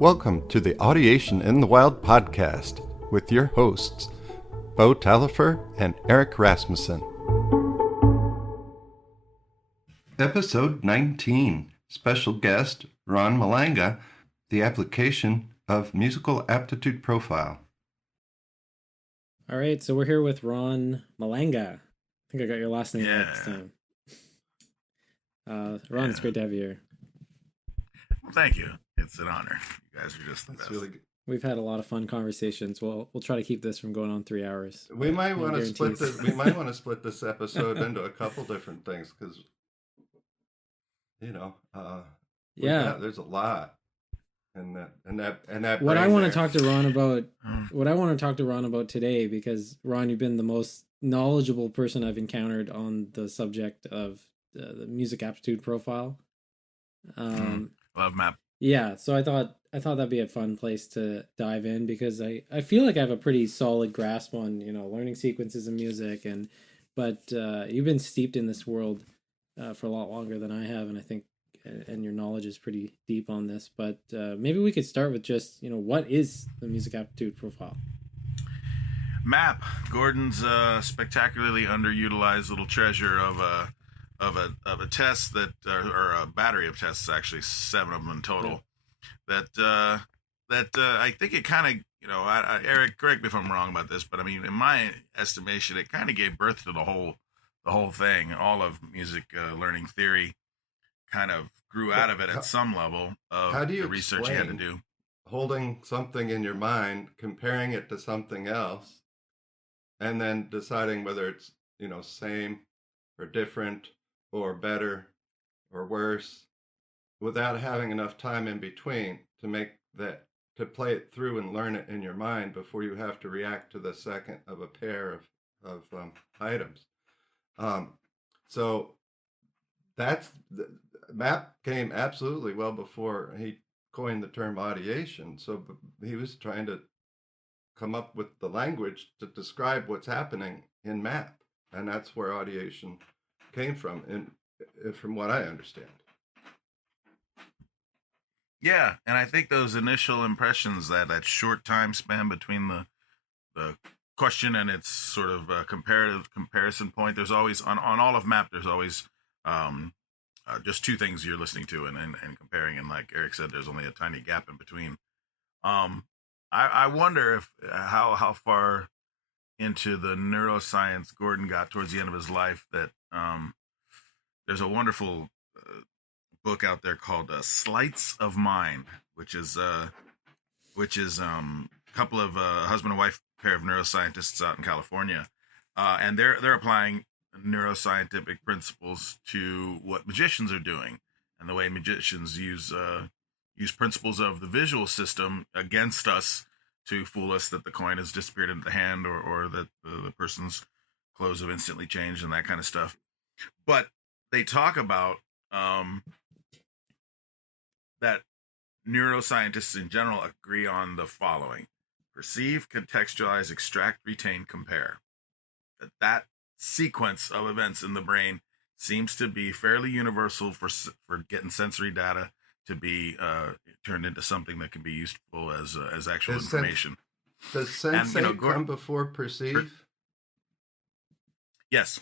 Welcome to the Audiation in the Wild podcast with your hosts, Bo Talifer and Eric Rasmussen. Episode 19, special guest Ron Malanga, the application of musical aptitude profile. All right, so we're here with Ron Malanga. I think I got your last name right this time. Ron, it's great to have you here. Well, thank you. It's an honor. You guys are just the best. Really good. We've had a lot of fun conversations. We'll try to keep this from going on 3 hours. We might want to split this. We might want to split this episode into a couple different things because, there's a lot. And that. What I want to talk to Ron about. What I want to talk to Ron about today, because Ron, you've been the most knowledgeable person I've encountered on the subject of the music aptitude profile. Love map. Yeah, so I thought that'd be a fun place to dive in, because I feel like I have a pretty solid grasp on learning sequences of music, but you've been steeped in this world for a lot longer than I have, and I think and your knowledge is pretty deep on this. But maybe we could start with just what is the music aptitude profile? MAP, Gordon's spectacularly underutilized little treasure of a test that, or a battery of tests, actually 7 of them in total. Yeah. That I think it kind of, Eric, correct me if I'm wrong about this, but I mean, in my estimation, it kind of gave birth to the whole thing. All of music learning theory kind of grew out of it at some level of the research you had to do. Holding something in your mind, comparing it to something else, and then deciding whether it's same or different or better or worse, without having enough time in between to play it through and learn it in your mind before you have to react to the second of a pair of items. So that's the MAP came absolutely well before he coined the term audiation. So he was trying to come up with the language to describe what's happening in MAP, and that's where audiation came from, and from what I understand. Yeah, and I think those initial impressions, that short time span between the question and its sort of comparison point, there's always on all of MAP, there's always just 2 things you're listening to and comparing, and like Eric said, there's only a tiny gap in between. I wonder if how far into the neuroscience Gordon got towards the end of his life. That there's a wonderful book out there called Sleights of Mind, which is a couple of husband and wife pair of neuroscientists out in California, and they're applying neuroscientific principles to what magicians are doing, and the way magicians use principles of the visual system against us to fool us that the coin has disappeared into the hand, or that the person's clothes have instantly changed and that kind of stuff. But they talk about that neuroscientists in general agree on the following: perceive, contextualize, extract, retain, compare. That sequence of events in the brain seems to be fairly universal for getting sensory data to be turned into something that can be useful as actual information. Does sensate come before perceive? Yes.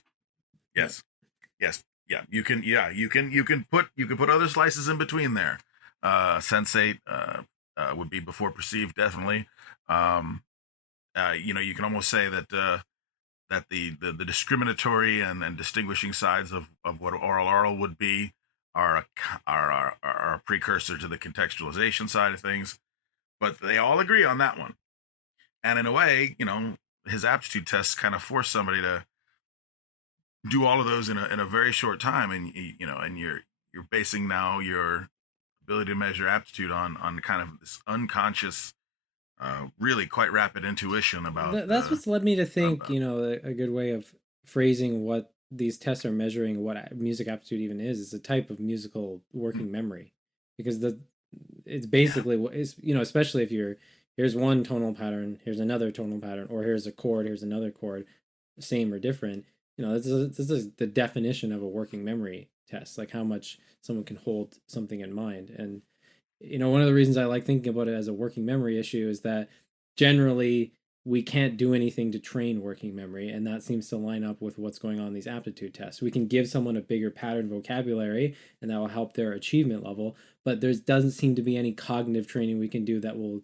Yeah. You can put other slices in between there. Sensate would be before perceive, definitely. You can almost say that the discriminatory and distinguishing sides of what oral would be are a precursor to the contextualization side of things, but they all agree on that one. And in a way, his aptitude tests kind of force somebody to do all of those in a very short time, and you're basing now your ability to measure aptitude on kind of this unconscious, really quite rapid intuition about. That's what's led me to think, a good way of phrasing what these tests are measuring, what music aptitude even is a type of musical working memory, because it's basically what is, especially if here's one tonal pattern, here's another tonal pattern, or here's a chord, here's another chord, same or different. This is the definition of a working memory test, like how much someone can hold something in mind. And one of the reasons I like thinking about it as a working memory issue is that generally we can't do anything to train working memory, and that seems to line up with what's going on in these aptitude tests. We can give someone a bigger pattern vocabulary, and that will help their achievement level, but there doesn't seem to be any cognitive training we can do that will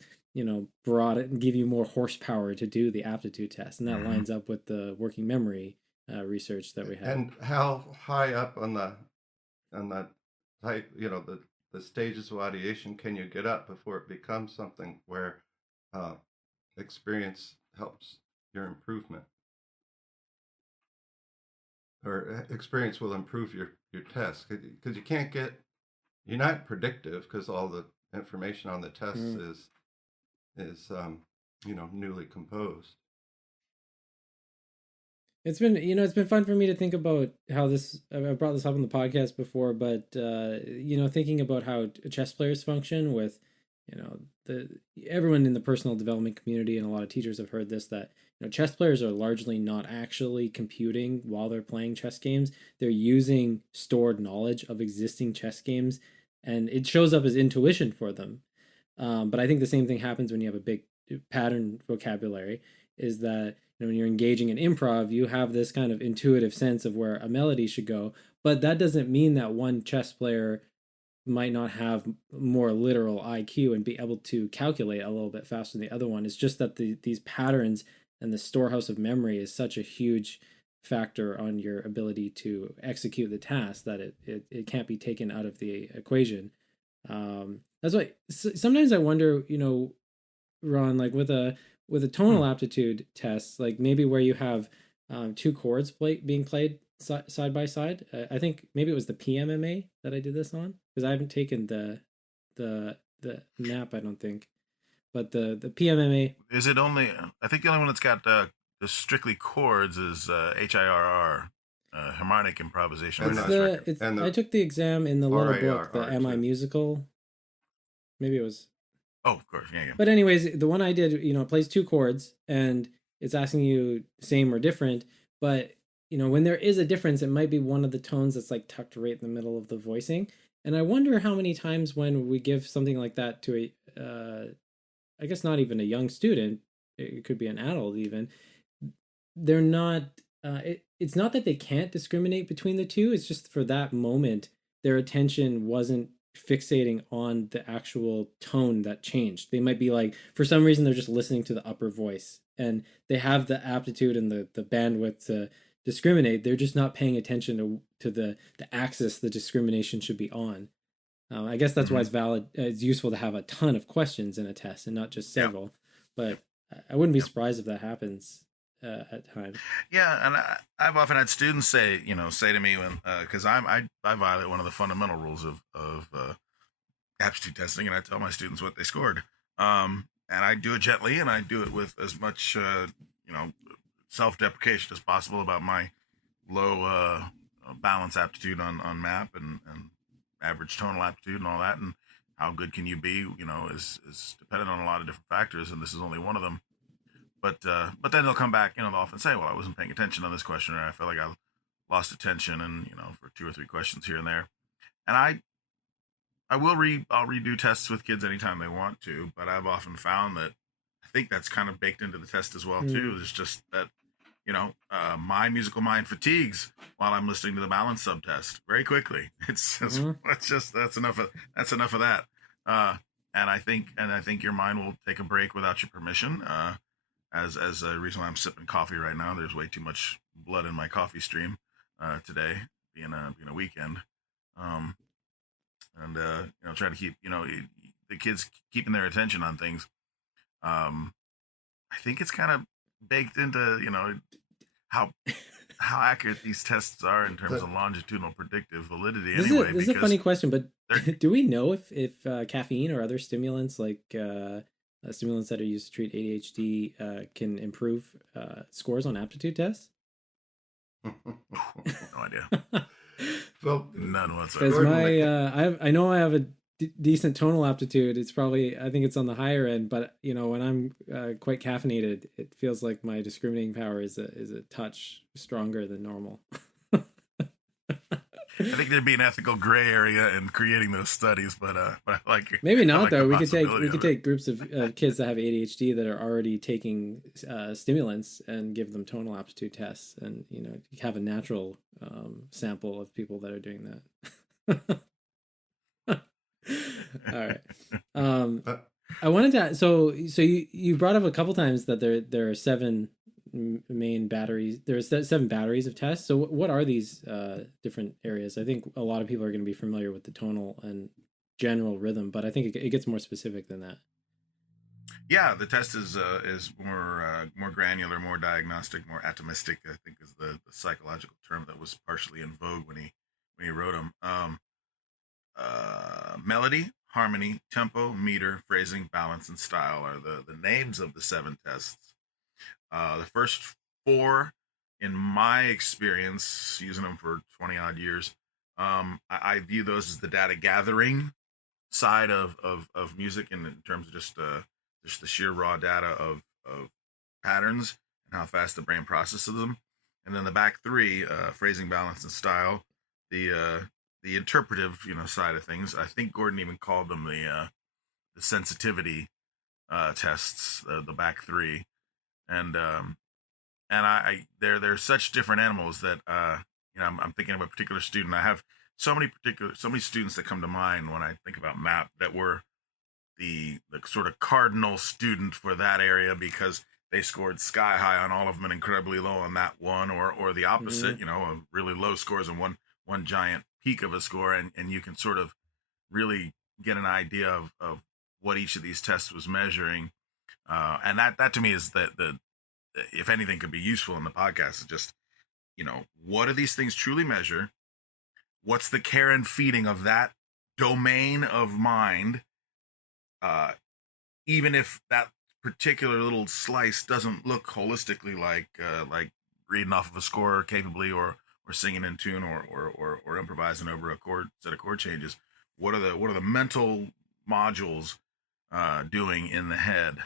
broaden and give you more horsepower to do the aptitude test, and that Mm-hmm. lines up with the working memory research that we have. And how high up on that type, the stages of ideation can you get up before it becomes something where uh, experience helps your improvement, or experience will improve your test? Because you can't get, you're not predictive because all the information on the tests Mm. is newly composed. It's been fun for me to think about how this. I've brought this up on the podcast before, but thinking about how chess players function with, the everyone in the personal development community and a lot of teachers have heard this, that chess players are largely not actually computing while they're playing chess games. They're using stored knowledge of existing chess games, and it shows up as intuition for them. But I think the same thing happens when you have a big pattern vocabulary. Is that when you're engaging in improv, you have this kind of intuitive sense of where a melody should go, but that doesn't mean that one chess player might not have more literal IQ and be able to calculate a little bit faster than the other one. It's just that these patterns and the storehouse of memory is such a huge factor on your ability to execute the task that it can't be taken out of the equation. That's why sometimes I wonder, Ron, like with a tonal aptitude test, like maybe where you have two chords being played side by side. I think maybe it was the PMMA that I did this on, because I haven't taken the map, I don't think, but the PMMA. Is it only? I think the only one that's got the strictly chords is HIRR, harmonic improvisation And It's rhythms the the record. it's and I the took the exam in the little book, the RIRR Am I too. Musical? Maybe it was. Oh, of course, yeah, yeah. But anyways, the one I did, it plays two chords and it's asking you same or different. But when there is a difference, it might be one of the tones that's like tucked right in the middle of the voicing. And I wonder how many times when we give something like that to I guess not even a young student, it could be an adult even, they're not it's not that they can't discriminate between the two, it's just for that moment their attention wasn't fixating on the actual tone that changed. They might be like, for some reason they're just listening to the upper voice and they have the aptitude and the bandwidth to discriminate. They're just not paying attention to the axis the discrimination should be on. I guess that's why Mm-hmm. it's valid. It's useful to have a ton of questions in a test and not just Yep. several. But I wouldn't be Yep. surprised if that happens at times. Yeah, and I've often had students say to me when because I violate one of the fundamental rules of aptitude testing, and I tell my students what they scored. And I do it gently, and I do it with as much self-deprecation as possible about my low balance aptitude on map and average tonal aptitude and all that, and how good can you be? Is dependent on a lot of different factors, and this is only one of them. But then they'll come back, they'll often say, well, I wasn't paying attention on this question, or I felt like I lost attention, and for two or three questions here and there. And I'll redo tests with kids anytime they want to, but I've often found that I think that's kind of baked into the test as well too. It's just that my musical mind fatigues while I'm listening to the balance subtest very quickly. It's just, that's enough of that. And I think your mind will take a break without your permission. As recently I'm sipping coffee right now. There's way too much blood in my coffee stream today, being a weekend. Um, and try to keep the kids keeping their attention on things. I think it's kind of baked into how accurate these tests are in terms The, of longitudinal predictive validity. This Anyway, is a funny because question, but do we know if caffeine or other stimulants like stimulants that are used to treat ADHD can improve scores on aptitude tests? no idea, well, none Because whatsoever. I know I have a decent tonal aptitude. It's probably, I think it's on the higher end, but when I'm quite caffeinated, it feels like my discriminating power is a touch stronger than normal. I think there'd be an ethical gray area in creating those studies, but Maybe I not like the though. We possibility could of it. take groups of kids that have ADHD that are already taking stimulants and give them tonal aptitude tests, and have a natural sample of people that are doing that. All right. Um, Uh, I wanted to. So you brought up a couple times that there are seven main batteries. There's seven batteries of tests. So what are these different areas? I think a lot of people are going to be familiar with the tonal and general rhythm, but I think it gets more specific than that. Yeah, the test is more granular, more diagnostic, more atomistic. I think is the psychological term that was partially in vogue when he wrote them. Melody, harmony, tempo, meter, phrasing, balance, and style are the names of the seven tests. The first four, in my experience, using them for 20 odd years, I view those as the data gathering side of music in terms of just the sheer raw data of patterns and how fast the brain processes them. And then the back three, phrasing, balance, and style, the interpretive side of things. I think Gordon even called them the sensitivity tests, the back three, and they're such different animals that I'm thinking of a particular student. I have so many students that come to mind when I think about MAP that were the sort of cardinal student for that area because they scored sky high on all of them and incredibly low on that one, or the Mm-hmm. opposite, really low scores and one giant peak of a score, and you can sort of really get an idea of what each of these tests was measuring, and that to me is the if anything could be useful in the podcast is just what do these things truly measure, what's the care and feeding of that domain of mind, uh, even if that particular little slice doesn't look holistically like reading off of a score capably or singing in tune or improvising over a chord set of chord changes. What are the mental modules doing in the head,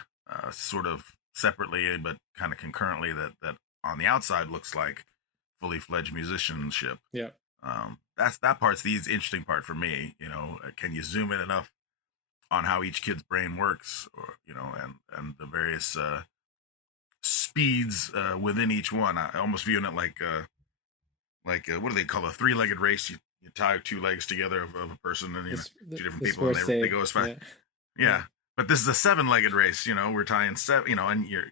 sort of separately but kind of concurrently, that on the outside looks like fully fledged musicianship. Yeah. That part's the interesting part for me. Can you zoom in enough on how each kid's brain works, or and the various speeds within each one. I almost viewing it like what do they call a three-legged race? You tie two legs together of a person, and two different The people, and sports they say, go as fast. yeah, yeah. Yeah, but this is a seven-legged race. We're tying seven. And you're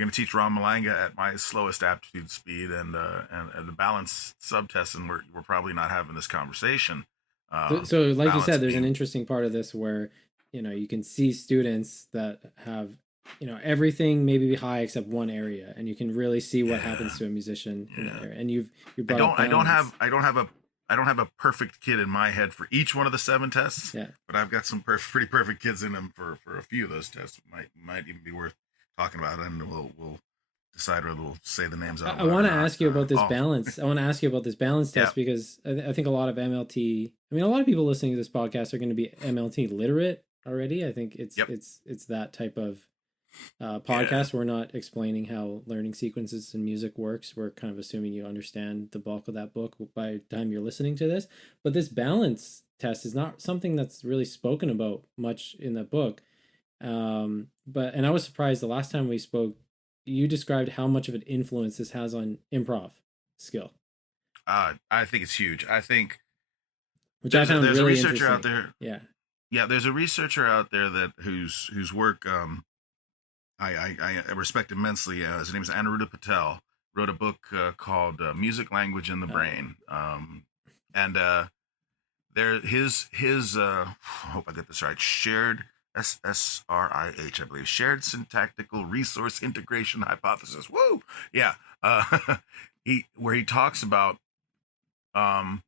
going to teach Ron Malanga at my slowest aptitude speed, and the balance subtest, and we're probably not having this conversation. So like you Balance said, there's an being interesting part of this where you can see students that have everything maybe be high except one area, and you can really see what yeah, happens to a musician in that yeah. area. And you I brought up don't I don't balance. have I don't have a I don't have a perfect kid in my head for each one of the seven tests, Yeah. but I've got some pretty perfect kids in them for a few of those tests. Might even be worth talking about, and we'll decide whether we'll say the names out I loud or want to not. ask you about this Oh, balance. I want to ask you about this balance yeah, test because I think a lot of MLT. I mean, a lot of people listening to this podcast are going to be MLT literate already. I think it's yep, it's it's that type of yeah, podcast. We're not explaining how learning sequences and music works. We're kind of assuming you understand the bulk of that book by the time you're listening to this. But this balance test is not something that's really spoken about much in the book. And I was surprised the last time we spoke, you described how much of an influence this has on improv skill, I think it's huge. I think which I found there's a really researcher out interesting. there. Yeah. Yeah, there's a researcher out there that whose work I respect immensely. His name is Aniruddha Patel. Wrote a book called "Music, Language, and the Yeah. Brain," and there his I hope I get this right. Shared SSRIH, I believe. Shared syntactical resource integration hypothesis. Woo! Yeah. He where he talks about um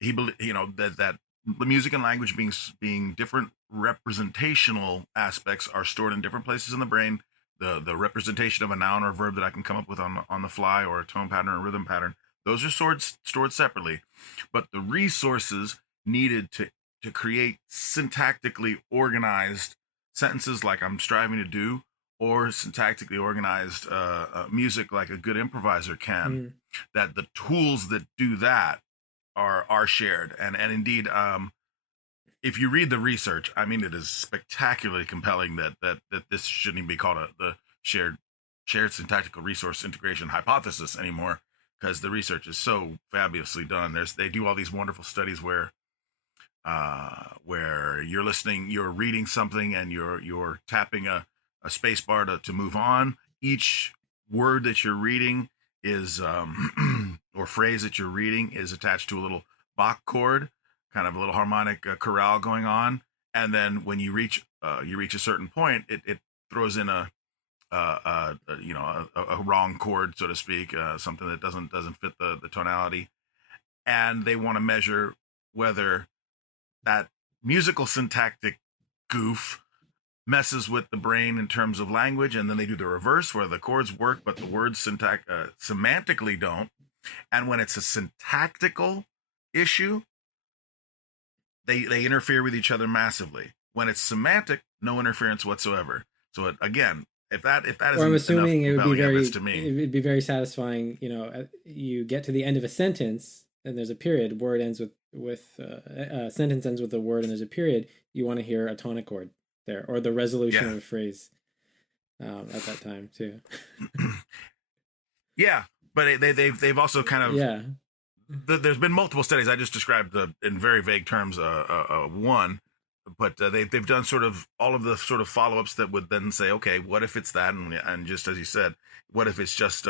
that the music and language being different representational aspects are stored in different places in the brain. The representation of a noun or verb that I can come up with on the fly, or a tone pattern or rhythm pattern, those are stored separately, but the resources needed to create syntactically organized sentences like I'm striving to do, or syntactically organized music like a good improviser can, Mm. that the tools that do that are shared, and indeed, if you read the research, I mean, it is spectacularly compelling that this shouldn't even be called the shared syntactical resource integration hypothesis anymore, because the research is so fabulously done. They do all these wonderful studies where you're listening, you're reading something, and you're tapping a space bar to move on. Each word that you're reading is or phrase that you're reading is attached to a little Bach chord, kind of a little harmonic chorale going on. And then when you reach a certain point, it throws in a wrong chord, so to speak, something that doesn't fit the tonality, and they want to measure whether that musical syntactic goof messes with the brain in terms of language, and then they do the reverse where the chords work but the words semantically don't. And when it's a syntactical issue, they interfere with each other massively. When it's semantic, no interference whatsoever. So again, if that Or I'm isn't enough assuming it would be compelling evidence very to me, it would be very satisfying. You know, you get to the end of a sentence and there's a period. Word ends with sentence ends with a word and there's a period. You want to hear a tonic chord there, or the resolution yeah, of a phrase at that time too. yeah. But they've also kind of Yeah. there's been multiple studies. I just described in very vague terms one, but they've done sort of all of the sort of follow ups that would then say, okay, what if it's that, and just as you said, what if it's just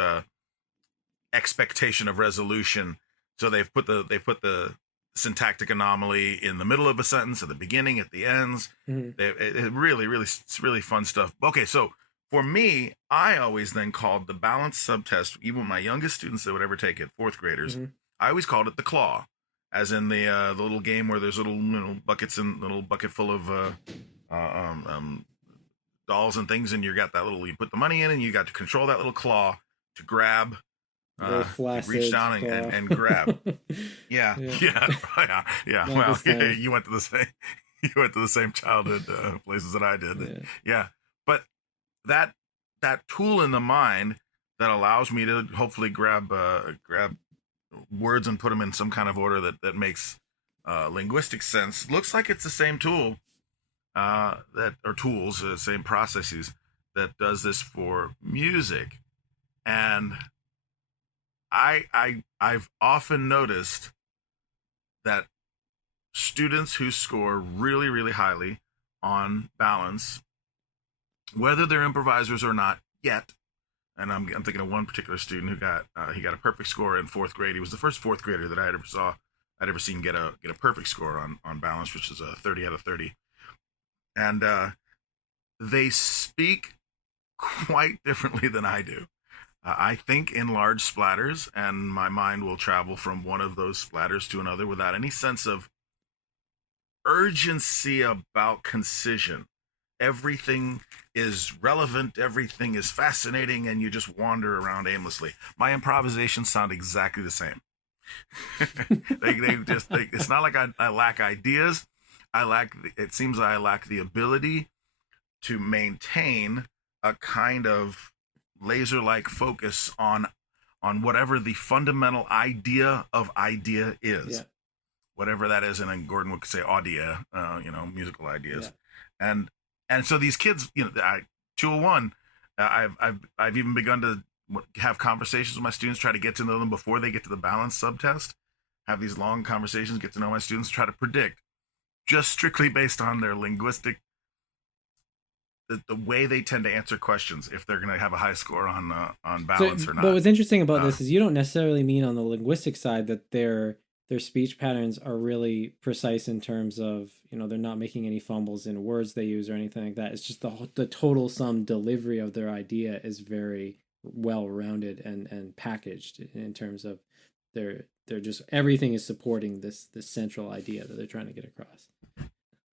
expectation of resolution? So they've put the syntactic anomaly in the middle of a sentence, at the beginning, at the ends. Mm-hmm. It really, really, it's really fun stuff. Okay, so for me, I always then called the balance subtest, even my youngest students that would ever take it, fourth graders, Mm-hmm. I always called it the claw, as in the little game where there's little buckets and little bucket full of dolls and things, and you got that little, you put the money in, and you got to control that little claw to grab, Very to reach flaccid down claw. and grab. Yeah, Yeah. yeah, yeah, yeah. Not Well, this time. you went to the same, you went to the same childhood places that I did. Yeah. Yeah, but that that tool in the mind that allows me to hopefully grab words and put them in some kind of order that makes linguistic sense, looks like it's the same tool that or tools, same processes that does this for music. And I've often noticed that students who score really, really highly on balance, whether they're improvisers or not yet, and I'm thinking of one particular student who got he got a perfect score in fourth grade. He was the first fourth grader that I'd ever seen get a perfect score on balance, which is a 30 out of 30. And they speak quite differently than I do. I think in large splatters, and my mind will travel from one of those splatters to another without any sense of urgency about concision. Everything is relevant, everything is fascinating, and you just wander around aimlessly. My improvisations sound exactly the same. It's not like I lack ideas. It seems I lack the ability to maintain a kind of laser-like focus on whatever the fundamental idea of idea is. Yeah. Whatever that is, and then Gordon would say audia, musical ideas. Yeah. And so these kids, 201, I've even begun to have conversations with my students, try to get to know them before they get to the balance subtest. Have these long conversations, get to know my students, try to predict, just strictly based on their linguistic, the way they tend to answer questions, if they're going to have a high score on balance or not. But what's interesting about this is you don't necessarily mean on the linguistic side that their speech patterns are really precise in terms of, they're not making any fumbles in words they use or anything like that. It's just the total sum delivery of their idea is very well rounded and packaged in terms of they're just, everything is supporting this central idea that they're trying to get across.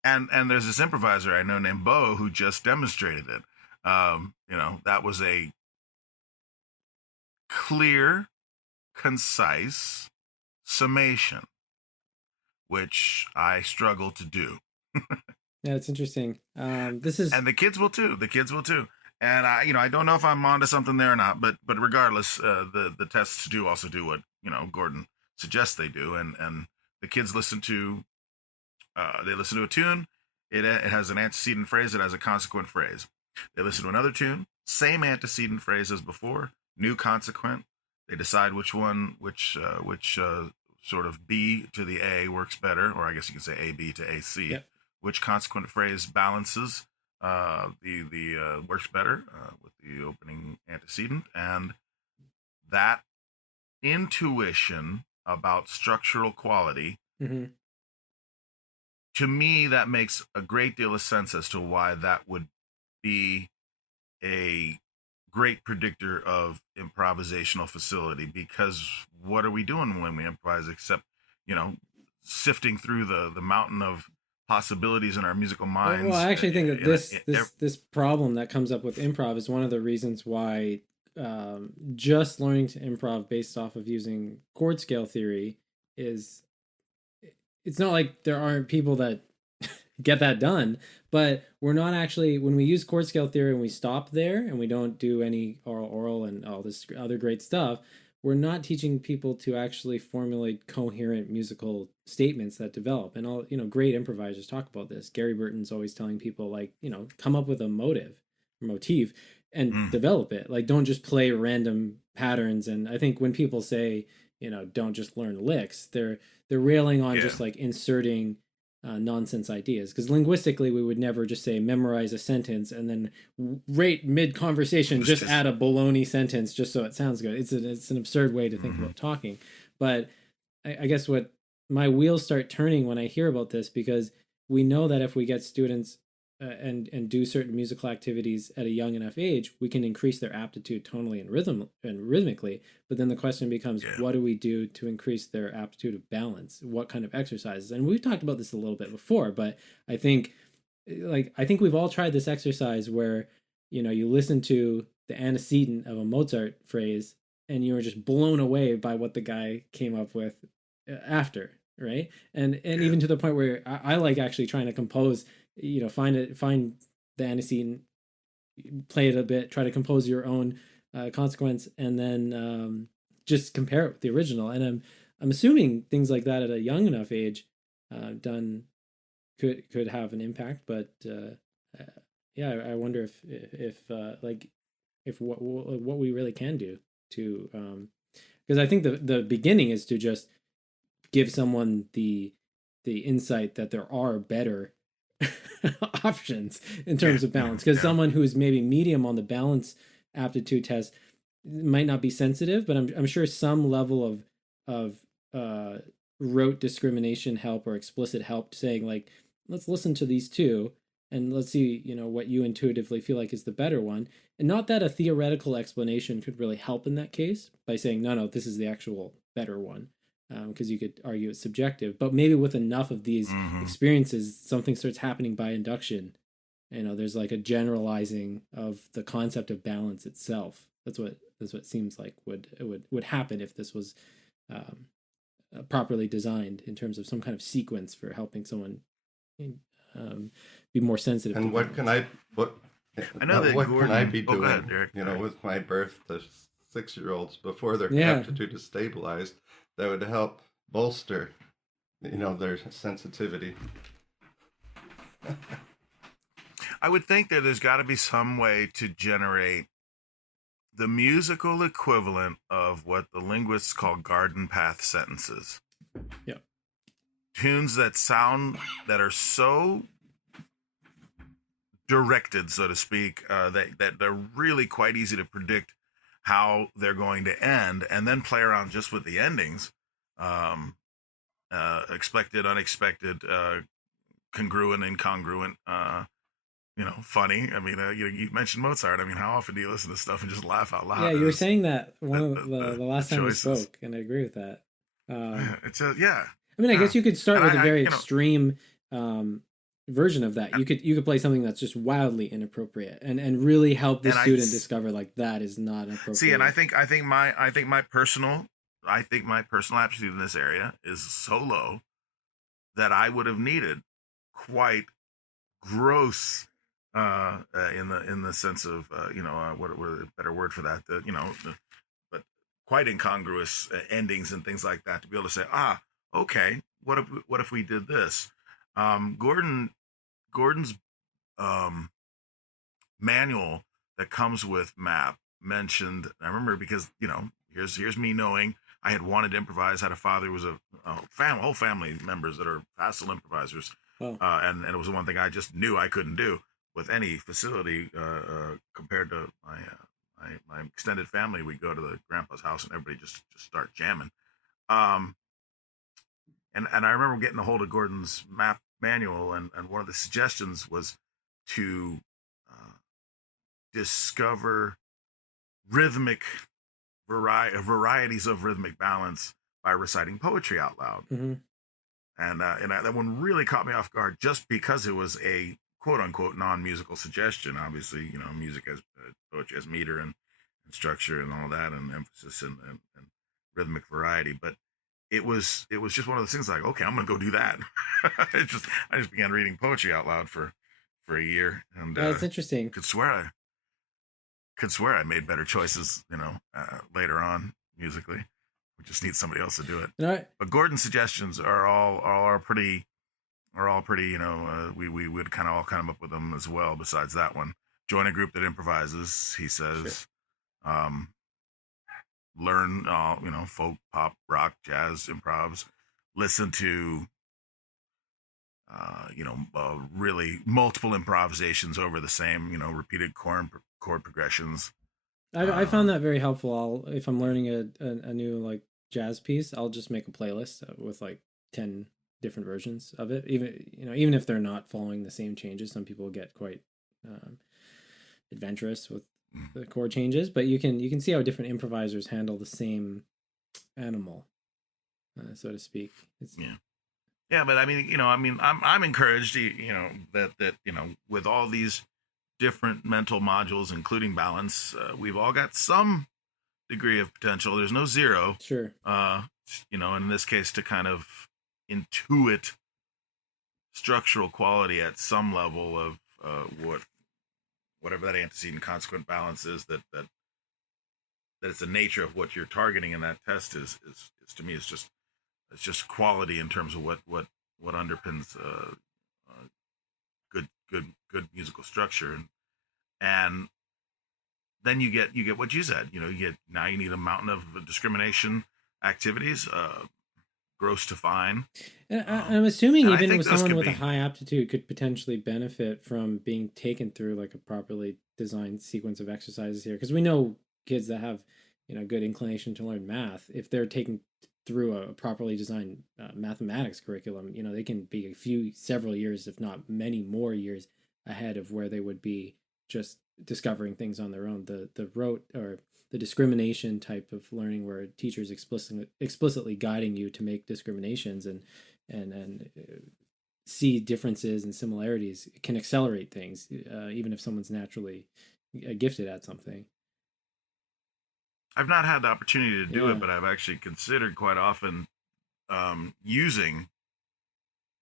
And there's this improviser I know named Bo who just demonstrated it. That was a clear, concise summation, which I struggle to do. Yeah, it's interesting. This is, and the kids will too. And I don't know if I'm onto something there or not, but regardless, the tests do also do what Gordon suggests they do, and the kids listen to a tune. It has an antecedent phrase. It has a consequent phrase. They listen to another tune, same antecedent phrase as before, new consequent. They decide which sort of B to the A works better, or I guess you could say AB to AC. Yep. Which consequent phrase balances the works better with the opening antecedent, and that intuition about structural quality, Mm-hmm. to me, that makes a great deal of sense as to why that would be a great predictor of improvisational facility. Because what are we doing when we improvise except, you know, sifting through the mountain of possibilities in our musical Well, I minds actually think that in this problem that comes up with improv is one of the reasons why just learning to improv based off of using chord scale theory is, it's not like there aren't people that get that done, but we're not actually, when we use chord scale theory and we stop there and we don't do any oral and all this other great stuff, we're not teaching people to actually formulate coherent musical statements that develop. And all, great improvisers talk about this. Gary Burton's always telling people, like, come up with a motif and mm, develop it. Like, don't just play random patterns. And I think when people say, don't just learn licks, they're railing on yeah, just like inserting nonsense ideas, because linguistically we would never just say memorize a sentence and then right mid conversation just add a baloney sentence just so it sounds good. It's an absurd way to think mm-hmm. about talking. But I guess what my wheels start turning when I hear about this, because we know that if we get students and do certain musical activities at a young enough age, we can increase their aptitude tonally and rhythmically. But then the question becomes, Yeah, what do we do to increase their aptitude of balance? What kind of exercises? And we've talked about this a little bit before, but I think we've all tried this exercise where you listen to the antecedent of a Mozart phrase and you were just blown away by what the guy came up with after, right? And yeah. even to the point where I like actually trying to compose, find the antecedent, play it a bit, try to compose your own consequence, and then just compare it with the original. And I'm assuming things like that at a young enough age done could have an impact. But yeah, I wonder if what we really can do to, because I think the beginning is to just give someone the insight that there are better options in Yeah, terms of yeah, balance, because yeah. someone who's maybe medium on the balance aptitude test might not be sensitive, but I'm sure some level of rote discrimination help or explicit help, saying like, let's listen to these two and let's see what you intuitively feel like is the better one. And not that a theoretical explanation could really help in that case by saying no, this is the actual better one, because you could argue it's subjective. But maybe with enough of these Mm-hmm. experiences, something starts happening by induction. There's like a generalizing of the concept of balance itself. That's what seems like would happen if this was um, properly designed in terms of some kind of sequence for helping someone um, be more sensitive to And balance. what I know that what can I Gordon. be Oh, go ahead, doing, Derek. Sorry. with my birth to 6-year-olds before their Yeah, aptitude is stabilized that would help bolster, their sensitivity? I would think that there's got to be some way to generate the musical equivalent of what the linguists call garden path sentences. yeah, Tunes that are so directed, so to speak, that they're really quite easy to predict how they're going to end, and then play around just with the endings, um, expected, unexpected, congruent, incongruent. Funny. I mean, you mentioned Mozart. I mean, how often do you listen to stuff and just laugh out yeah. loud? You were As saying that one of the the last time we choices. spoke, and I agree with that. Yeah, it's a yeah, I mean, I yeah. guess you could start And with a I very you know, extreme um, version of that. You could play something that's just wildly inappropriate and really help the and student discover like that is not see, and I appropriate. think I think my personal aptitude in this area is so low that I would have needed quite gross in the sense of what a better word for that, but quite incongruous endings and things like that, to be able to say, okay, what if we did this? Gordon's um, manual that comes with map mentioned. I remember because here's me knowing I had wanted to improvise. Had a father who was whole family members that are facile improvisers, Oh, and it was the one thing I just knew I couldn't do with any facility compared to my extended family. We go to the grandpa's house and everybody just start jamming. Um, and I remember getting a hold of Gordon's map manual, and one of the suggestions was to discover rhythmic varieties of rhythmic balance by reciting poetry out loud. mm-hmm. That one really caught me off guard, just because it was a quote unquote non-musical suggestion. Obviously, music as poetry has meter and structure and all that, and emphasis and rhythmic variety. But it was just one of those things like, okay, I'm gonna go do that. I just began reading poetry out loud for a year, and That's interesting. could swear I made better choices, later on musically. We just need somebody else to do it. No, But Gordon's suggestions are pretty we would kind of all come up with them as well. Besides that one, join a group that improvises. He says, sure. Learn folk, pop, rock, jazz, improvs. Listen to really multiple improvisations over the same repeated chord progressions. I found that very helpful. If I'm learning a new like jazz piece, I'll just make a playlist with like 10 different versions of it. Even if they're not following the same changes, some people get quite adventurous with the chord changes. But you can see how different improvisers handle the same animal, so to speak. Yeah, but I mean, I'm encouraged, that with all these different mental modules, including balance, we've all got some degree of potential. There's no zero. Sure. In this case, to kind of intuit structural quality at some level of whatever that antecedent consequent balance is, that it's the nature of what you're targeting in that test is to me is just quality in terms of what underpins good musical structure, and then you get what you said. You need a mountain of discrimination activities, gross to fine. And I'm assuming even with someone with be a high aptitude could potentially benefit from being taken through like a properly designed sequence of exercises here, because we know kids that have good inclination to learn math, if they're taken through a properly designed mathematics curriculum, they can be several years, if not many more years ahead of where they would be just discovering things on their own. The rote or the discrimination type of learning, where a teacher is explicitly guiding you to make discriminations and see differences and similarities, can accelerate things, even if someone's naturally gifted at something. I've not had the opportunity to do it, but I've actually considered quite often using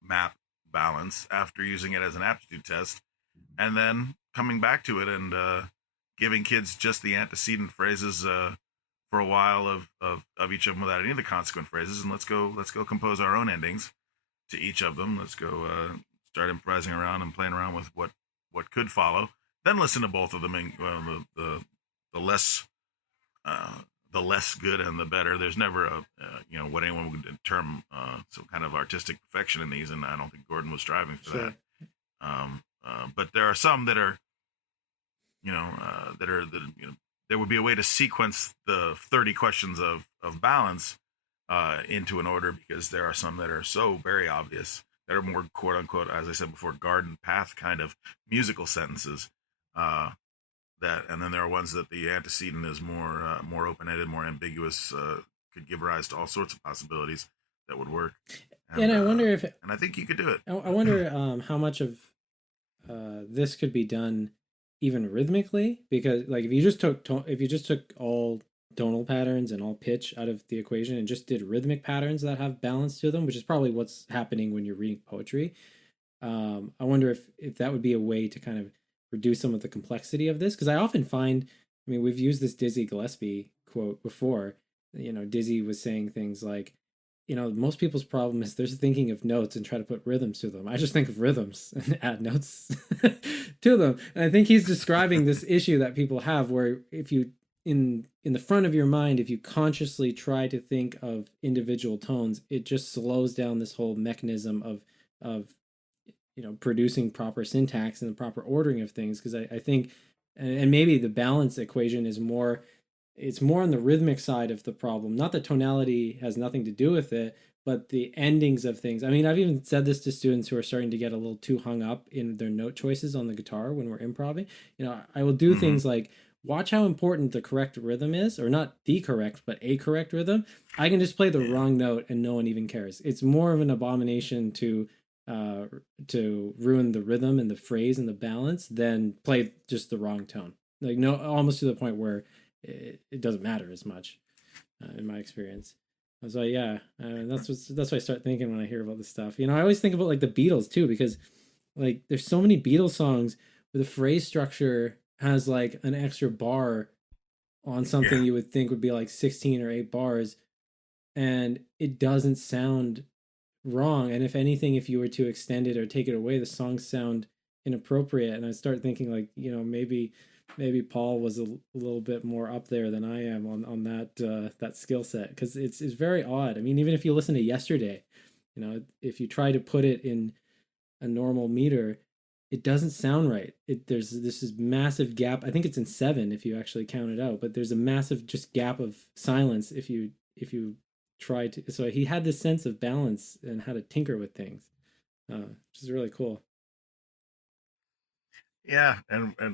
map balance after using it as an aptitude test, and then coming back to it and giving kids just the antecedent phrases for a while of each of them without any of the consequent phrases, and let's go compose our own endings to each of them. Let's go start improvising around and playing around with what could follow. Then listen to both of them, and the less good and the better. There's never a what anyone would term some kind of artistic perfection in these, and I don't think Gordon was striving for Sure. that. But there are some that are there would be a way to sequence the 30 questions of balance into an order, because there are some that are so very obvious, that are more quote unquote, as I said before, garden path kind of musical sentences. And then there are ones that the antecedent is more open-ended, more ambiguous, could give rise to all sorts of possibilities that would work. And I wonder if, and I think you could do it. I wonder how much of this could be done even rhythmically, because like if you just took all tonal patterns and all pitch out of the equation and just did rhythmic patterns that have balance to them, which is probably what's happening when you're reading poetry. I wonder if that would be a way to kind of reduce some of the complexity of this, because I often find, we've used this Dizzy Gillespie quote before, Dizzy was saying things like, most people's problem is they're thinking of notes and try to put rhythms to them. I just think of rhythms and add notes to them. And I think he's describing this issue that people have where if you in the front of your mind, if you consciously try to think of individual tones, it just slows down this whole mechanism of producing proper syntax and the proper ordering of things. Because I think, and maybe the balance equation is more, it's more on the rhythmic side of the problem. Not that tonality has nothing to do with it, but the endings of things. I mean, I've even said this to students who are starting to get a little too hung up in their note choices on the guitar when we're improvising. I will do Mm-hmm. things like watch how important the correct rhythm is, or not the correct, but a correct rhythm. I can just play the Yeah. wrong note and no one even cares. It's more of an abomination uh to ruin the rhythm and the phrase and the balance than play just the wrong tone. Like, no, almost to the point where it doesn't matter as much, in my experience. I was like, yeah, that's what I start thinking when I hear about this stuff. I always think about like the Beatles too, because like there's so many Beatles songs where the phrase structure has like an extra bar on something Yeah. you would think would be like 16 or 8 bars, and it doesn't sound wrong. And if anything, if you were to extend it or take it away, the songs sound inappropriate. And I start thinking like, maybe Paul was a little bit more up there than I am on that skill set, because it's very odd. I mean, even if you listen to Yesterday, if you try to put it in a normal meter, it doesn't sound right. There's this is massive gap. I think it's in 7 if you actually count it out, but there's a massive just gap of silence if you try to. So he had this sense of balance and how to tinker with things, which is really cool. Yeah, and I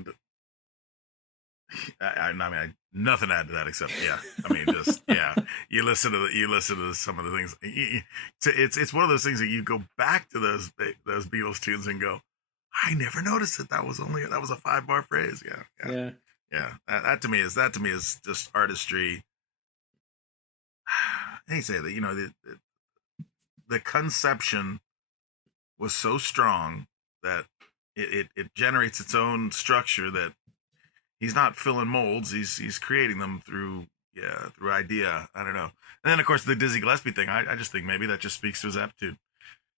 mean, nothing to add to that except yeah. I mean, just yeah. You listen to some of the things. It's one of those things that you go back to those Beatles tunes and go, I never noticed it. That was a 5 bar phrase. Yeah, yeah, Yeah. yeah. That to me is just artistry. I hate to say that the conception was so strong that it generates its own structure that he's not filling molds. He's creating them through through idea. I don't know. And then of course the Dizzy Gillespie thing. I just think maybe that just speaks to his aptitude.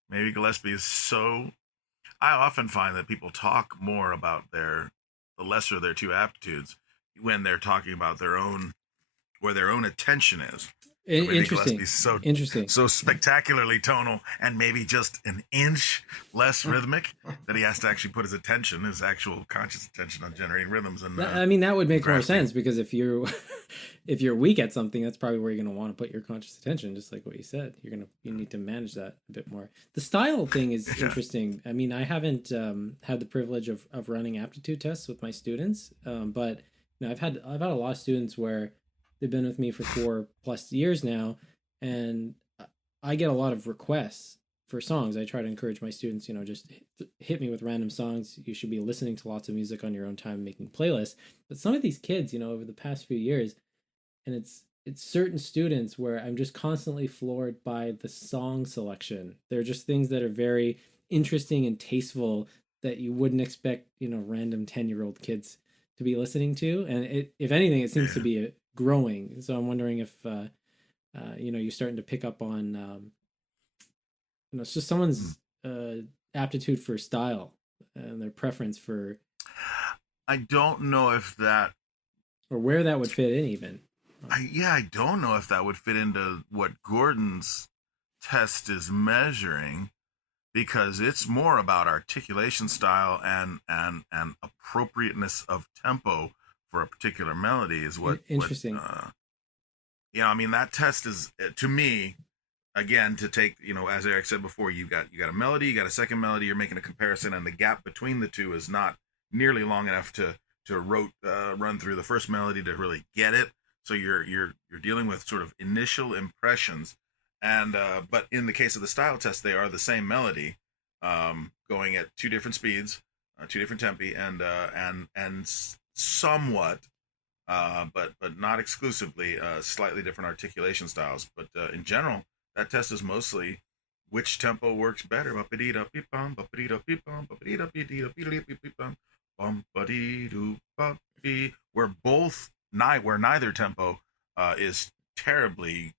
Maybe Gillespie is so. I often find that people talk more about the lesser of their two aptitudes when they're talking about their own where their own attention is. So maybe Interesting. Gillespie's Interesting. so spectacularly tonal and maybe just an inch less rhythmic that he has to actually put his attention, his actual conscious attention, on generating rhythms I mean, that would and make more grasping. sense, because if you're if you're weak at something, that's probably where you're going to want to put your conscious attention, just like what you said. You need to manage that a bit more. The style thing is Yeah. interesting. I mean, I haven't had the privilege of running aptitude tests with my students, but I've had a lot of students where they've been with me for 4+ years now, and I get a lot of requests for songs. I try to encourage my students, just hit me with random songs. You should be listening to lots of music on your own time, making playlists. But some of these kids, over the past few years, and it's certain students where I'm just constantly floored by the song selection. They're just things that are very interesting and tasteful that you wouldn't expect, random 10-year-old kids to be listening to. And if anything, it seems to Yeah. be growing. So I'm wondering if you're starting to pick up on it's just Mm. someone's aptitude for style and their preference for, I don't know if that. or where that would fit in even. I don't know if that would fit into what Gordon's test is measuring because it's more about articulation style and appropriateness of tempo for a particular melody is what Interesting. I mean that test is to me again to take as Eric said before you got a melody, you got a second melody, you're making a comparison and the gap between the two is not nearly long enough to run through the first melody to really get it, so you're dealing with sort of initial impressions and but in the case of the style test they are the same melody going at two different speeds, two different tempi and somewhat but not exclusively, slightly different articulation styles. But in general, that test is mostly which tempo works better. Where both where neither tempo is terribly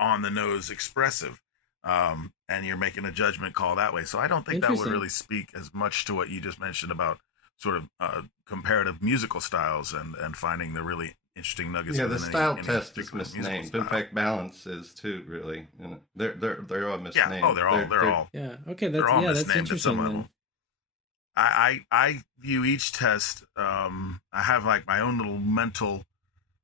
on the nose expressive, and you're making a judgment call that way. So I don't think that would Interesting. really speak as much to what you just mentioned about sort of comparative musical styles and finding the really interesting nuggets Yeah, the within style any test is particular musical misnamed. In style. fact, balance is too. Really, they're all Yeah. Oh, misnamed. they're all they're all Yeah. Okay. they're That's all yeah. That's misnamed at some interesting then. level. I view each test. I have like my own little mental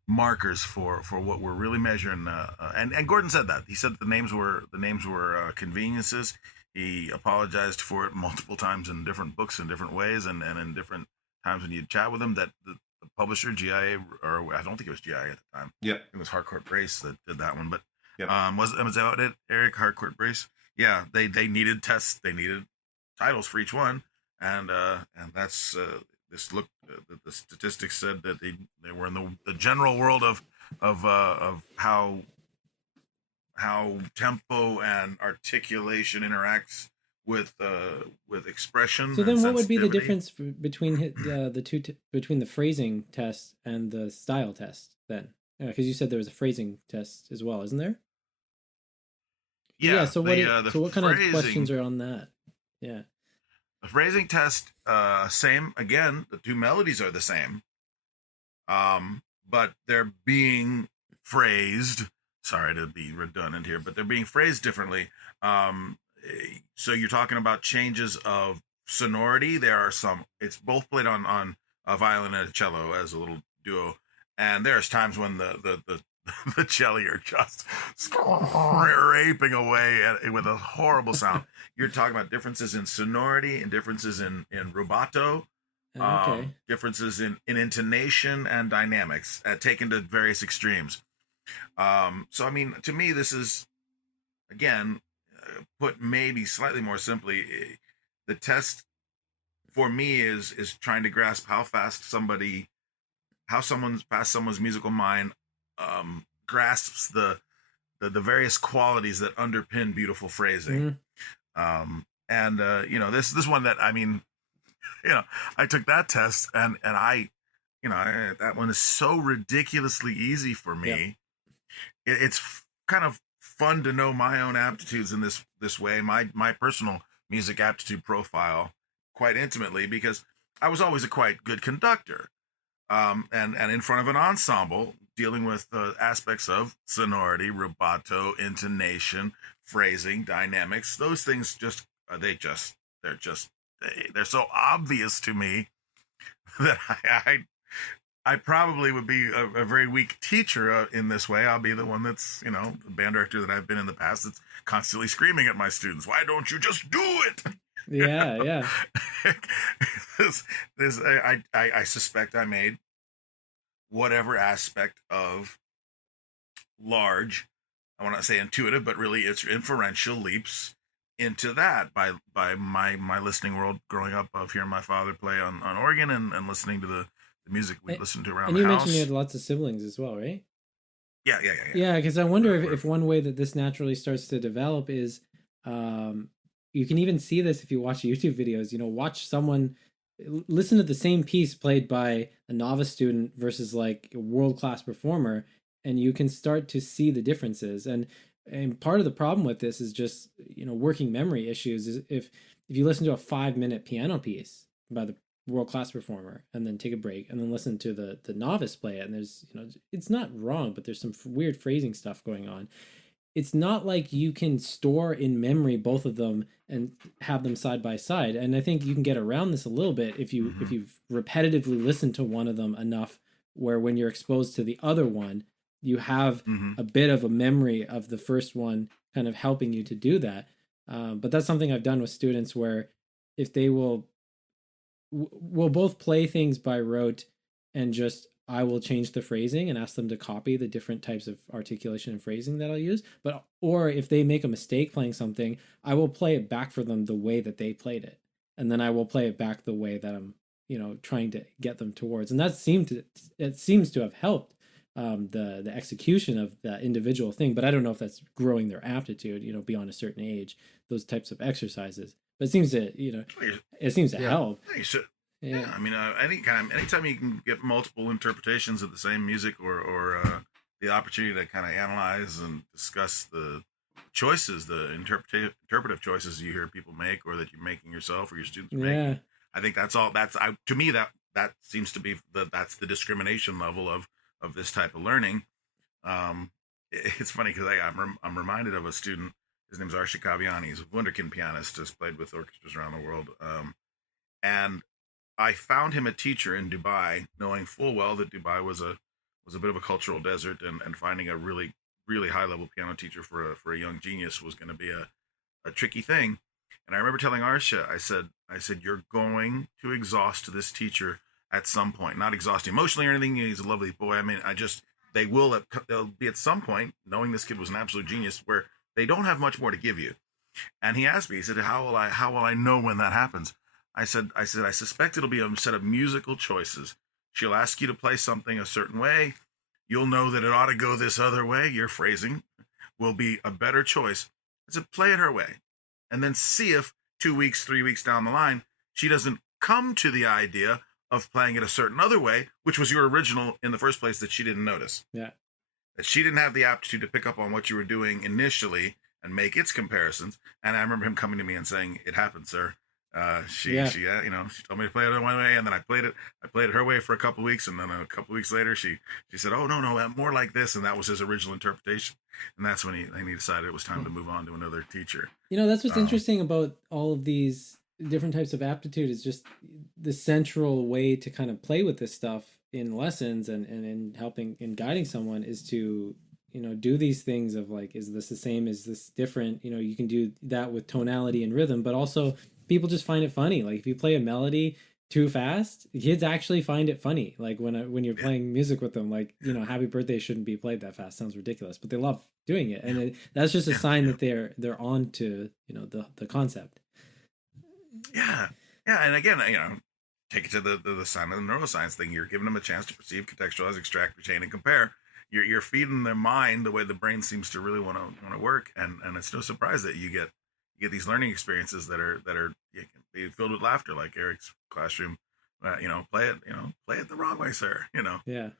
markers for what we're really measuring. And Gordon said that he said the names were conveniences. He apologized for it multiple times in different books in different ways and in different times when you'd chat with him. That the publisher GIA, or I don't think it was GIA at the time. Yep. It was Harcourt Brace that did that one. But Yep. was that it? Eric Harcourt Brace. Yeah, they needed tests. They needed titles for each one, and that's this look the statistics said that they were in the general world of how tempo and articulation interacts with expression So and then, what would be the sensitivity. difference between the between the phrasing test and the style test then? Because you said there was a phrasing test as well, isn't there? But yeah. Yeah, So the so what kind of questions phrasing are on that? Yeah. the phrasing test, same again. The two melodies are the same, but they're being phrased. Sorry to be redundant here, but they're being phrased differently. So you're talking about changes of sonority. There are some. It's both played on a violin and a cello as a little duo, and there's times when the cello are just scraping away with a horrible sound. You're talking about differences in sonority and differences in rubato, Okay. differences in intonation and dynamics, taken to various extremes. So I mean, to me, this is again put maybe slightly more simply. The test for me is trying to grasp how someone's musical mind grasps the various qualities that underpin beautiful phrasing. Hmm. And this one that I mean, I took that test and that one is so ridiculously easy for Yep. me. It's kind of fun to know my own aptitudes in this way, my personal music aptitude profile quite intimately, because I was always a quite good conductor, and in front of an ensemble dealing with aspects of sonority, rubato, intonation, phrasing, dynamics. Those things just they're just they're so obvious to me that I probably would be a very weak teacher in this way. I'll be the one that's, the band director that I've been in the past that's constantly screaming at my students, "Why don't you just do it?" Yeah. Yeah. I suspect I made whatever aspect of large, I want to say intuitive, but really it's inferential leaps into that by my listening world growing up of hearing my father play on organ and listening to the music we A- listened to around And the you mentioned you had house. lots of siblings as well, right? Yeah. Yeah, because I wonder We're if one way that this naturally starts to develop is, um, you can even see this if you watch YouTube videos. Watch someone listen to the same piece played by a novice student versus like a world class performer, and you can start to see the differences. And part of the problem with this is just working memory issues. Is if you listen to a 5 minute piano piece by the world class performer and then take a break and then listen to the novice play it, and there's it's not wrong, but there's some weird phrasing stuff going on. It's not like you can store in memory both of them and have them side by side. And I think you can get around this a little bit if mm-hmm. you've repetitively listened to one of them enough, where when you're exposed to the other one, you have Mm-hmm. a bit of a memory of the first one kind of helping you to do that. But that's something I've done with students where if they will both play things by rote, and just I will change the phrasing and ask them to copy the different types of articulation and phrasing that I'll use. But or if they make a mistake playing something, I will play it back for them the way that they played it. And then I will play it back the way that I'm, trying to get them towards. And it seems to have helped the execution of that individual thing. But I don't know if that's growing their aptitude, beyond a certain age, those types of exercises. But it seems to Yeah. help. You should. Yeah. Yeah, I mean, anytime you can get multiple interpretations of the same music or the opportunity to kind of analyze and discuss the choices, the interpretive choices you hear people make, or that you're making yourself or your students are Yeah. making. I think that's all. To me that seems to be that's the discrimination level of this type of learning. It's funny because I'm reminded of a student. His name's Arshik Kaviani. He's a wunderkind pianist. Has played with orchestras around the world. And I found him a teacher in Dubai, knowing full well that Dubai was a bit of a cultural desert, and finding a really high level piano teacher for a young genius was going to be a tricky thing. And I remember telling Arsha, I said you're going to exhaust this teacher at some point. Not exhaust emotionally or anything. He's a lovely boy. I mean, they'll be at some point, knowing this kid was an absolute genius, where they don't have much more to give you. And he asked me, he said, how will I know when that happens? I suspect it'll be a set of musical choices. She'll ask you to play something a certain way. You'll know that it ought to go this other way. Your phrasing will be a better choice. I said, play it her way. And then see if 2 weeks, 3 weeks down the line, she doesn't come to the idea of playing it a certain other way, which was your original in the first place, that she didn't notice. Yeah. That she didn't have the aptitude to pick up on what you were doing initially and make its comparisons. And I remember him coming to me and saying, "It happened, sir. She told me to play it one way, and then I played it her way for a couple of weeks, and then a couple of weeks later, she said, "Oh no, more like this," and that was his original interpretation. And that's when he decided it was time to move on to another teacher. That's what's interesting about all of these different types of aptitude is just the central way to kind of play with this stuff in lessons and in helping in guiding someone is to do these things of like, is this the same, is this different? You can do that with tonality and rhythm, but also people just find it funny. Like if you play a melody too fast, kids actually find it funny. Like when you're playing music with them, like happy birthday shouldn't be played that fast, sounds ridiculous, but they love doing it, and that's just a sign that they're on to the concept. Yeah, and again, take it to the sign of the neuroscience thing. You're giving them a chance to perceive, contextualize, extract, retain, and compare. You're feeding their mind the way the brain seems to really want to work, and it's no surprise that you get these learning experiences that are you can be filled with laughter, like Eric's classroom. Play it the wrong way, sir. Yeah.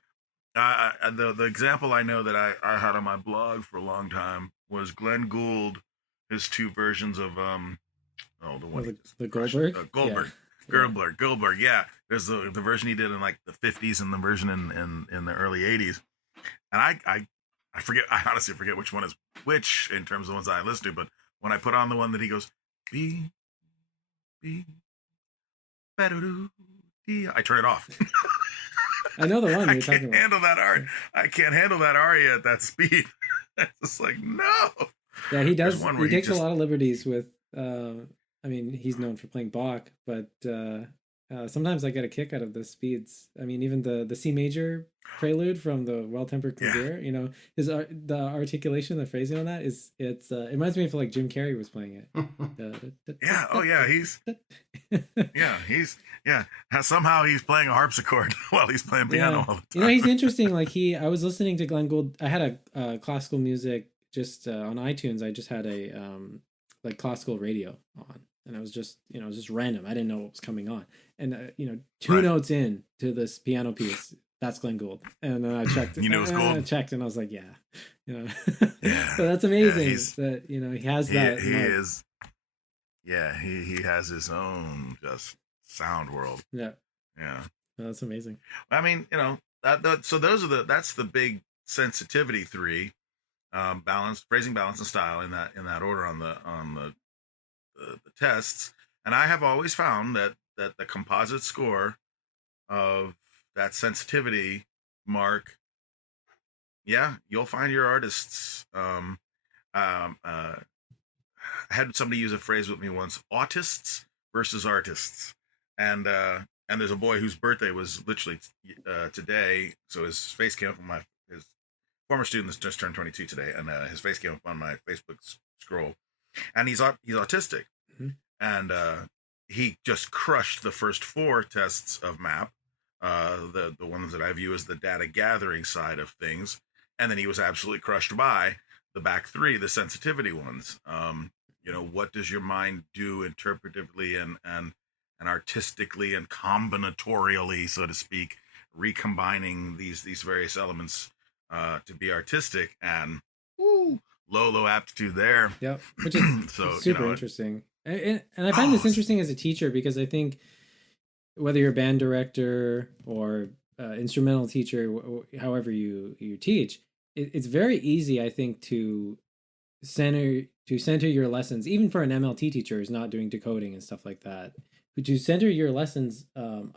The example I know that I had on my blog for a long time was Glenn Gould, his two versions of the one the Goldberg, Goldberg. Yeah, there's the version he did in like the 50s and the version in the early 80s. And I forget. I honestly forget which one is which in terms of the ones I listen to. But when I put on the one that he goes, be better, I turn it off. I know the one I you're talking can't handle about. that aria. I can't handle that aria at that speed. It's just like no. Yeah, he does. He takes a lot of liberties with. I mean, he's known for playing Bach, but sometimes I get a kick out of the speeds. I mean, even the C major prelude from the Well-Tempered Clavier. The articulation, the phrasing on that it reminds me of like Jim Carrey was playing it. Yeah. Oh yeah. Somehow he's playing a harpsichord while he's playing piano all the time. He's interesting. Like I was listening to Glenn Gould. I had a classical music just on iTunes. I just had a like classical radio on, and I was just it was just random. I didn't know what was coming on, and two notes in to this piano piece, that's Glenn Gould, and then I checked. It's Gould. I checked, and I was like, yeah. So that's amazing that he has that. He is. Yeah, he has his own just sound world. Yeah. Yeah. Oh, that's amazing. I mean, so that's the big sensitivity three. Balance, phrasing, balance, and style in that order on the tests. And I have always found that the composite score of that sensitivity mark, you'll find your artists. I had somebody use a phrase with me once: autists versus artists, and there's a boy whose birthday was literally today, so his face came up on his former student that's just turned 22 today, and his face came up on my Facebook scroll, and he's autistic, and he just crushed the first 4 tests of MAP, the ones that I view as the data gathering side of things, and then he was absolutely crushed by the back 3, the sensitivity ones. What does your mind do interpretively and artistically and combinatorially, so to speak, recombining these various elements to be artistic, and woo, low aptitude there. Yep, which is So super interesting. And I find oh, this interesting as a teacher because I think whether you're a band director or instrumental teacher, however you teach, it's very easy, I think, center your lessons, even for an MLT teacher who's not doing decoding and stuff like that, but to center your lessons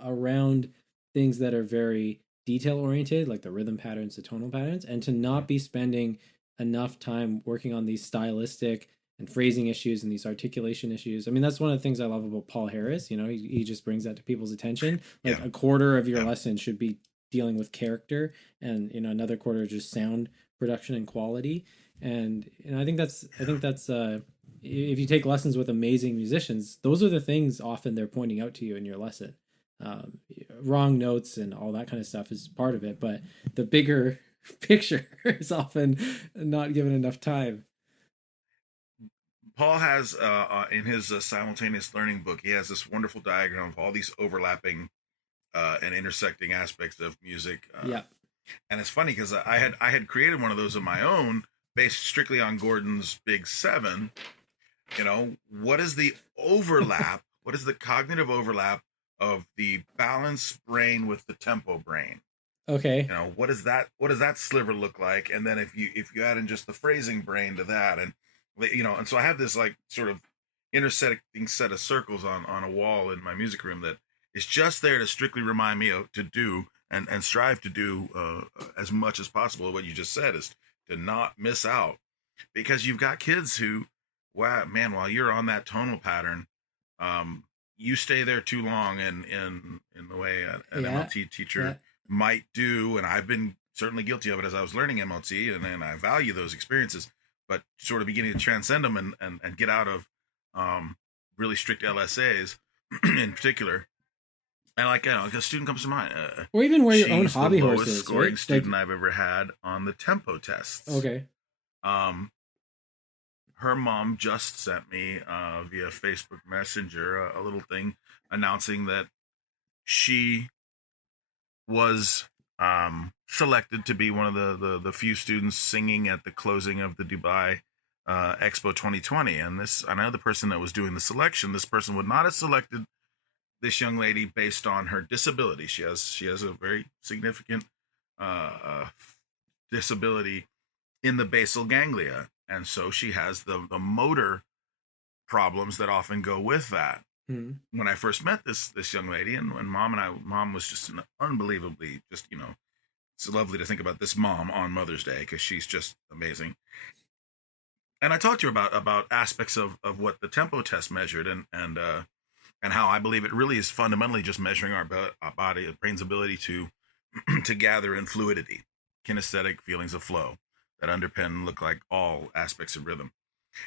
around things that are very detail oriented, like the rhythm patterns, the tonal patterns, and to not be spending enough time working on these stylistic and phrasing issues and these articulation issues. I mean, that's one of the things I love about Paul Harris. You know, he just brings that to people's attention. Like yeah, a quarter of your yeah. lesson should be dealing with character, and another quarter just sound production and quality. And I think that's if you take lessons with amazing musicians, those are the things often they're pointing out to you in your lesson. um, Wrong notes and all that kind of stuff is part of it, but the bigger picture is often not given enough time. Paul has in his simultaneous learning book, he has this wonderful diagram of all these overlapping and intersecting aspects of music. Yeah. And it's funny because I had created one of those of my own based strictly on Gordon's Big Seven. What is the overlap? What is the cognitive overlap of the balance brain with the tempo brain? Okay. What does that sliver look like? And then if you add in just the phrasing brain to that, and so I have this like sort of intersecting set of circles on a wall in my music room that is just there to strictly remind me to do and strive to do as much as possible. What you just said is to not miss out, because you've got kids who, wow, man, while you're on that tonal pattern, you stay there too long, in the way an Yeah. MLT teacher That. might do. And I've been certainly guilty of it as I was learning MLT, and I value those experiences, but sort of beginning to transcend them and get out of um, really strict LSAs in particular. And like a student comes to mind. Or even wear your own She's the hobby lowest horses, right? scoring Like, student I've ever had on the tempo tests. okay. Um, Her mom just sent me via Facebook Messenger a little thing announcing that she was selected to be one of the few students singing at the closing of the Dubai Expo 2020. And I know the person that was doing the selection, this person would not have selected this young lady based on her disability. She has a very significant disability in the basal ganglia, and so she has the motor problems that often go with that. Hmm. When I first met this young lady, and when mom was just an unbelievably, just it's lovely to think about this mom on Mother's Day because she's just amazing. And I talked to her about aspects of what the tempo test measured, and how I believe it really is fundamentally just measuring our body, brain's ability to to gather in fluidity, kinesthetic feelings of flow that underpin look like all aspects of rhythm.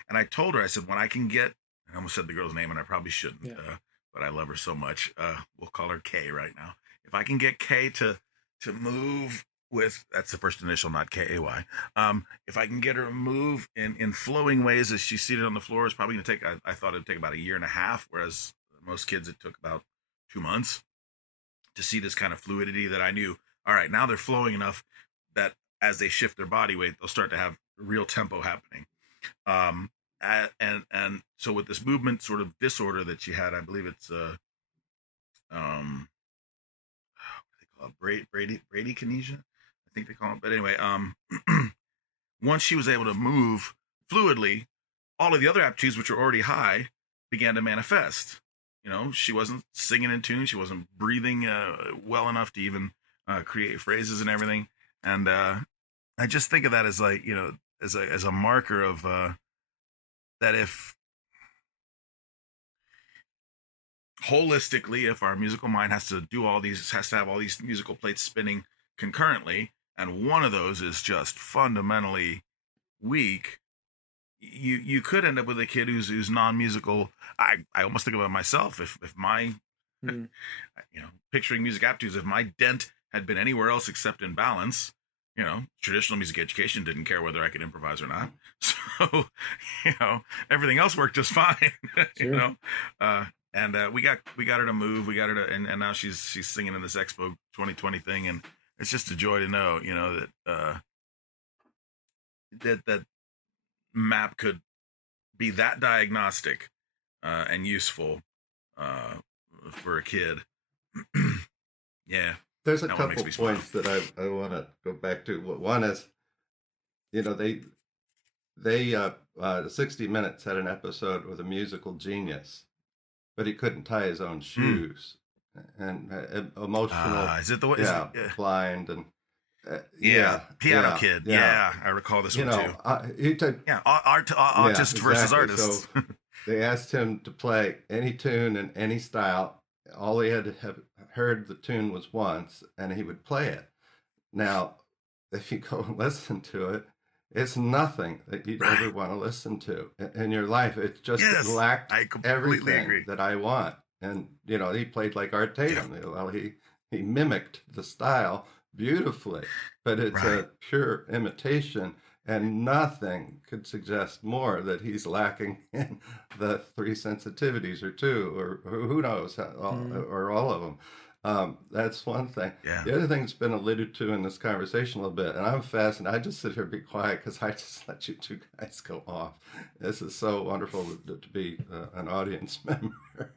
And I told her, I said, when I can get, I almost said the girl's name and I probably shouldn't, Yeah. but I love her so much. We'll call her Kay right now. If I can get Kay to move with, that's the first initial, not Kay. If I can get her to move in flowing ways as she's seated on the floor, it's probably going to take, I thought it'd take about a year and a half, whereas most kids it took about 2 months to see this kind of fluidity that I knew, all right, now they're flowing enough that as they shift their body weight, they'll start to have real tempo happening. And so with this movement sort of disorder that she had, I believe it's um what they call it, Brady kinesia, I think they call it. But anyway, once she was able to move fluidly, all of the other aptitudes, which were already high, began to manifest. She wasn't singing in tune, she wasn't breathing well enough to even create phrases and everything. And I just think of that as like, as a marker of that if holistically, if our musical mind has to have all these musical plates spinning concurrently, and one of those is just fundamentally weak, you could end up with a kid who's non-musical. I almost think about myself. If my Hmm. picturing music aptitudes, if my dent had been anywhere else except in balance, traditional music education didn't care whether I could improvise or not. So, everything else worked just fine. you Sure. know, and we got her to move. We got her to, and now she's singing in this Expo 2020 thing, and it's just a joy to know, that that map could be that diagnostic and useful uh, for a kid. Yeah, There's a that one makes couple me smile. points that I want to go back to. One is, you know, they 60 Minutes had an episode with a musical genius, but he couldn't tie his own Mm. shoes, and emotional, Is it the is it, yeah, blind, and yeah, yeah, Piano yeah, Kid? yeah. Yeah, I recall this You one know, too. he took, Yeah, yeah, artist versus exactly. So artists. they asked him to play any tune in any style. All he had to have heard the tune was once, and he would play it. Now, if you go and listen to it, it's nothing that you'd ever Right. want to listen to in your life. It just Yes, lacked I completely everything agree. that I want. And you know, he played like Art Yeah. Tatum. Well, he mimicked the style beautifully, but it's Right. a pure imitation, and nothing could suggest more that he's lacking in the three sensitivities or two, or who knows, Mm. or all of them. That's one thing. Yeah. The other thing that's been alluded to in this conversation a little bit, and I'm fascinated. I just sit here and be quiet because I just let you two guys go off. This is so wonderful to be an audience member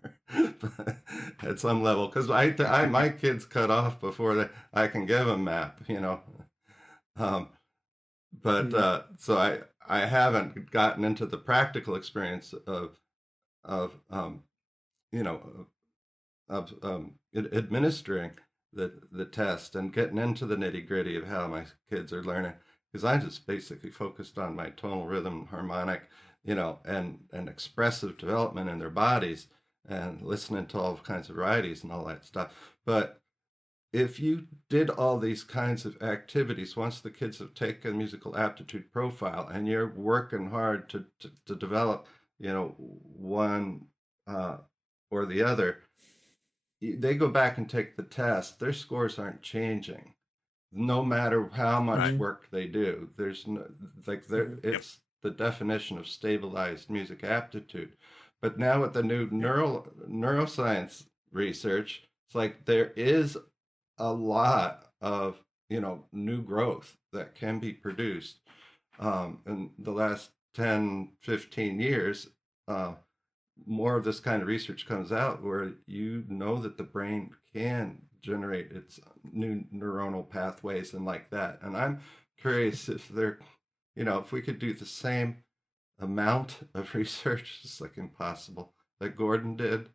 at some level, because my kids cut off before I can give a map, you know. Um, but Mm. so I haven't gotten into the practical experience of you know of administering the test and getting into the nitty gritty of how my kids are learning, because I just basically focused on my tonal rhythm, harmonic, you know, and expressive development in their bodies, and listening to all kinds of varieties and all that stuff. But if you did all these kinds of activities, once the kids have taken musical aptitude profile and you're working hard to develop, you know, one uh, or the other, they go back and take the test, their scores aren't changing no matter how much Right. Mm. work they do. There's no, like, there, Mm. Yep. it's the definition of stabilized music aptitude. But now with the new Yeah. neuroscience research, it's like there is a lot of, you know, new growth that can be produced in the last 10, 15 years. uh, More of this kind of research comes out where you know that the brain can generate its new neuronal pathways and like that. And I'm curious if there, you know, if we could do the same amount of research, it's like impossible, that Gordon did,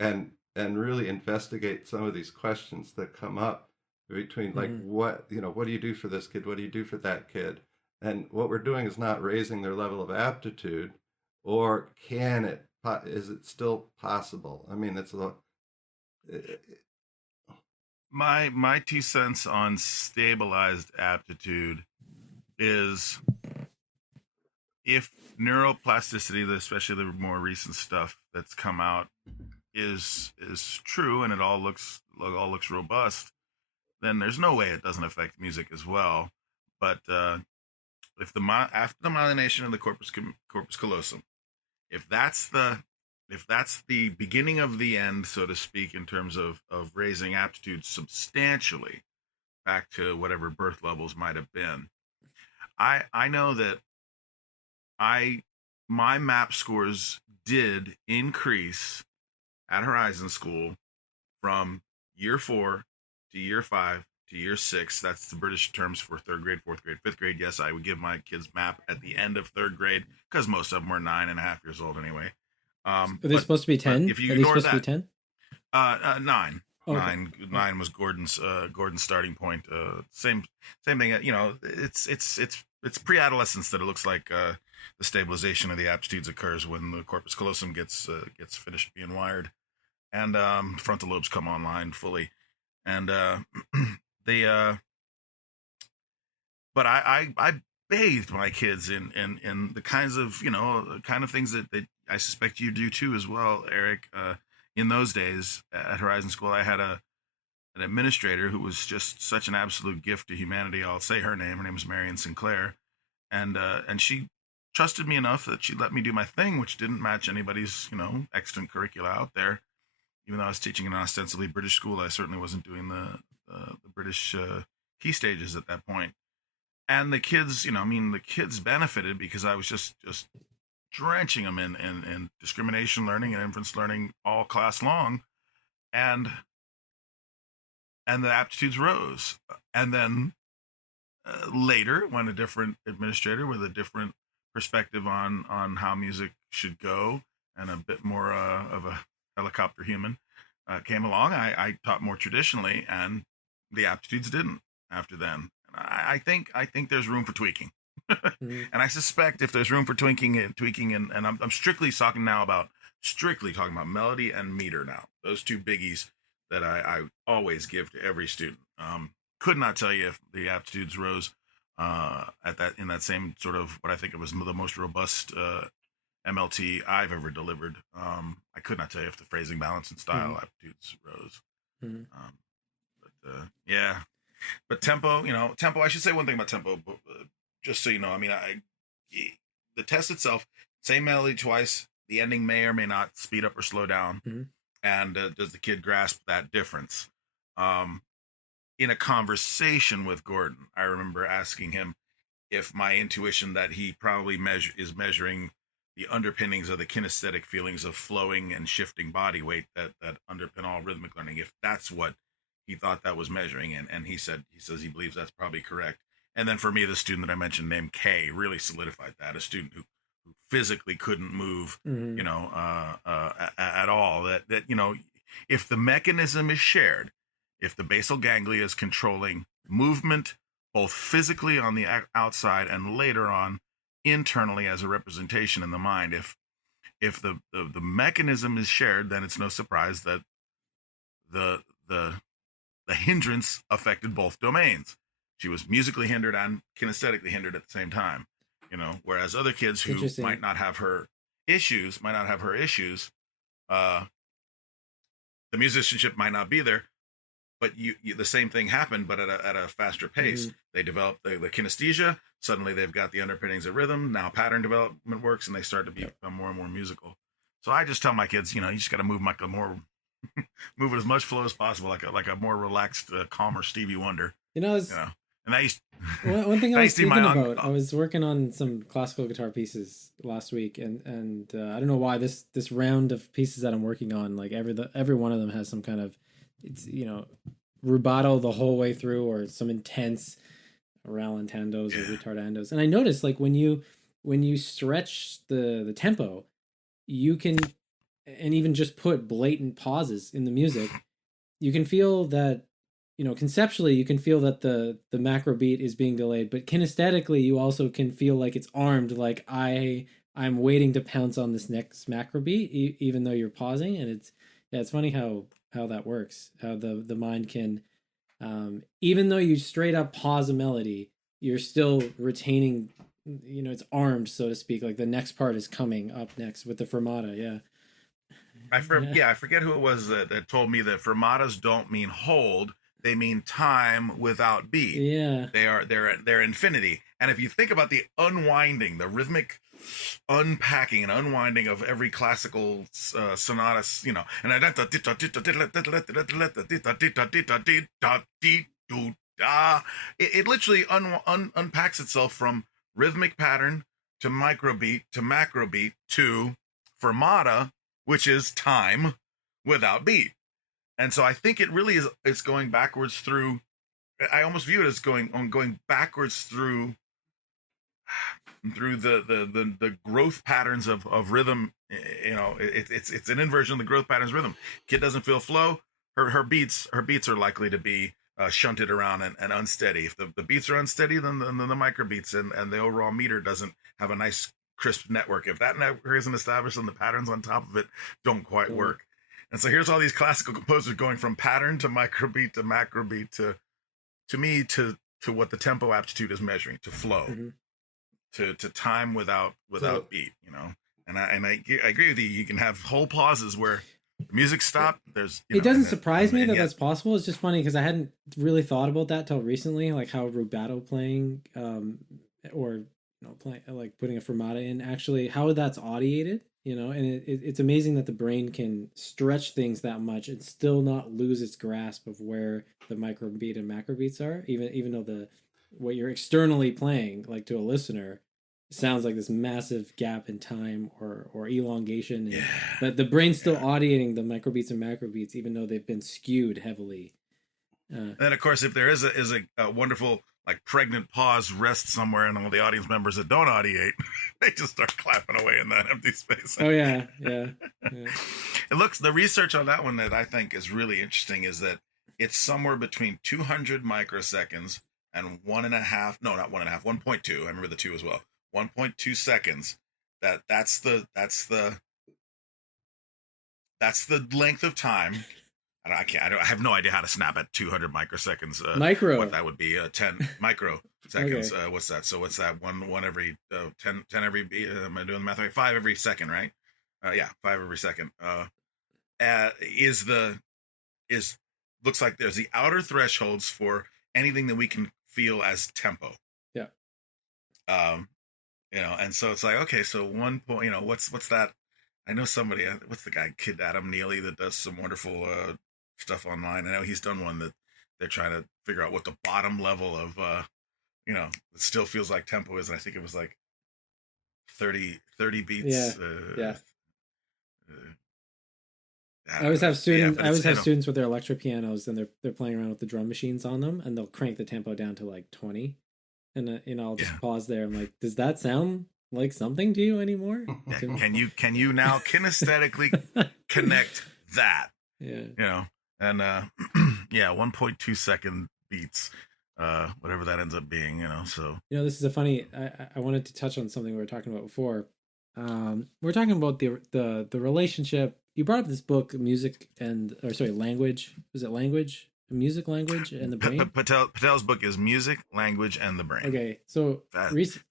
and really investigate some of these questions that come up between, like, Mm. what, you know, what do you do for this kid, what do you do for that kid, and what we're doing is not raising their level of aptitude, or can it, is it still possible? I mean, it's a, My 2 cents on stabilized aptitude is if neuroplasticity, especially the more recent stuff that's come out, is true and it all looks robust, then there's no way it doesn't affect music as well. But if after the myelination of the corpus callosum, if that's the if that's the beginning of the end, so to speak, in terms of raising aptitude substantially back to whatever birth levels might have been, I know that I my map scores did increase at Horizon School from year 4 to year 5 to year 6. That's the British terms for third grade, fourth grade, fifth grade. Yes, I would give my kids map at the end of third grade because most of them were 9.5 years old anyway. Are they But supposed to be but 10? if you Are they ignore supposed to be that, 10? nine. Okay. Oh. Nine was Gordon's starting point. Same thing. You know, it's pre-adolescence that it looks like the stabilization of the aptitudes occurs when the corpus callosum gets finished being wired and frontal lobes come online fully. And they but I bathed my kids in the kinds of kind of things that I suspect you do too as well, Eric. In those days at Horizon School, I had an administrator who was just such an absolute gift to humanity. I'll say her name. Her name is Marion Sinclair, and she trusted me enough that she let me do my thing, which didn't match anybody's extant curricula out there. Even though I was teaching in an ostensibly British school, I certainly wasn't doing the British key stages at that point. and the kids, I mean, the kids benefited because I was just drenching them in discrimination learning and inference learning all class long, and the aptitudes rose. And then later, when a different administrator with a different perspective on how music should go and a bit more of a helicopter human came along, I taught more traditionally, and the aptitudes didn't after then. I think there's room for tweaking. Mhm. And I suspect if there's room for tweaking, and I'm strictly talking now about melody and meter now. Those two biggies that I always give to every student. Could not tell you if the aptitudes rose at that in that same sort of what I think it was the most robust MLT I've ever delivered. I could not tell you if the phrasing, balance, and style Mhm. aptitudes rose. Mhm. Um, but yeah, but tempo, tempo. I should say one thing about tempo, just so you know. I mean, the test itself, same melody twice. The ending may or may not speed up or slow down, Mhm. and does the kid grasp that difference? Um, in a conversation with Gordon, I remember asking him if my intuition that he probably is measuring the underpinnings of the kinesthetic feelings of flowing and shifting body weight that underpin all rhythmic learning, if that's what he thought that was measuring. And he says he believes that's probably correct. And then for me, the student that I mentioned named Kay really solidified that, a student who physically couldn't move, Mhm. at all, that if the mechanism is shared, if the basal ganglia is controlling movement both physically on the outside and later on internally as a representation in the mind, if the mechanism is shared, then it's no surprise that the the the hindrance affected both domains. She was musically hindered and kinesthetically hindered at the same time. Whereas other kids It's who interesting. might not have her issues, uh the musicianship might not be there, but the same thing happened, but at a faster pace. Mhm. They develop the kinesthesia. Suddenly, they've got the underpinnings of rhythm. Now, pattern development works, and they start to Yep. become more and more musical. So I just tell my kids, you just got to move like a more, move it as much flow as possible, like a more relaxed, calmer Stevie Wonder. You It's know, and I used, one thing I I was used to see thinking my about. I was working on some classical guitar pieces last week, and I don't know why this round of pieces that I'm working on, like every one of them has some kind of, it's rubato the whole way through, or some intense rallentandos or yeah, ritardandos. And I noticed, like, when you stretch the tempo, you can, and even just put blatant pauses in the music, you can feel that, conceptually you can feel that the macro beat is being delayed, but kinesthetically you also can feel like it's armed, like I'm waiting to pounce on this next macro beat, even though you're pausing. And it's funny how that works, how the mind can, even though you straight up pause a melody, you're still retaining, it's armed, so to speak, like the next part is coming up next with the fermata. Yeah. Yeah. I forget who it was that told me that fermatas don't mean hold; they mean time without beat. Yeah. They're infinity. And if you think about the unwinding, the rhythmic unpacking and unwinding of every classical sonata, and it literally unpacks itself from rhythmic pattern to microbeat to macrobeat to fermata, which is time without beat. And so I think it really is. It's going backwards through. I almost view it as going backwards through the growth patterns of rhythm. It's an inversion of the growth patterns of rhythm. Kid doesn't feel flow. Her beats are likely to be shunted around and unsteady. If the beats are unsteady, then the micro beats and the overall meter doesn't have a nice crisp network. If that network isn't established, then the patterns on top of it don't quite Totally. work. And so here's all these classical composers going from pattern to microbeat to macrobeat to me to what the tempo aptitude is measuring, to flow, Hmm. to time without So beat. I agree with you. You can have whole pauses where the music stopped. There's it doesn't surprise me and that yet that's possible. It's just funny because I hadn't really thought about that till recently, like how rubato playing, or playing, like putting a fermata in, actually how that's audiated. And it's amazing that the brain can stretch things that much and still not lose its grasp of where the micro beat and macro beats are, even though what you're externally playing, like to a listener, sounds like this massive gap in time or elongation, and Yeah. but the brain's still Yeah. audiating the microbeats and macrobeats, even though they've been skewed heavily. And then, of course, if there is a wonderful like pregnant pause rest somewhere, and all the audience members that don't audiate, they just start clapping away in that empty space. Oh yeah, yeah. It looks the research on that one that I think is really interesting is that it's somewhere between 200 microseconds and 1.5. No, not 1.5. 1.2. I remember the two as well. 1.2 seconds. That's the length of time. I have no idea how to snap at 200 microseconds. Micro. What that would be? 10 microseconds. Okay. What's that? So what's that? One every 10 every. Am I doing the math right? 5 every second, right? Yeah, 5 every second. Is looks like there's the outer thresholds for anything that we can feel as tempo. Yeah. And so it's like, okay, so 1 point. What's that? I know somebody. What's the guy? Kid Adam Neely that does some wonderful stuff online. I know he's done one that they're trying to figure out what the bottom level of it still feels like tempo is. And I think it was like 30 beats. Yeah. I I always don't know. have students. But I always have it's, students with their electric pianos, and they're playing around with the drum machines on them, and they'll crank the tempo down to like 20, and I'll just pause there. I'm like, does that sound like something to you anymore? Can you now kinesthetically connect that? Yeah. And 1.2 second beats, whatever that ends up being. So This is a funny. I wanted to touch on something we were talking about before. We're talking about the relationship. You brought up this book, language. Was it language? Music, language, and the brain. Patel's book is Music, Language, and the Brain. Okay, so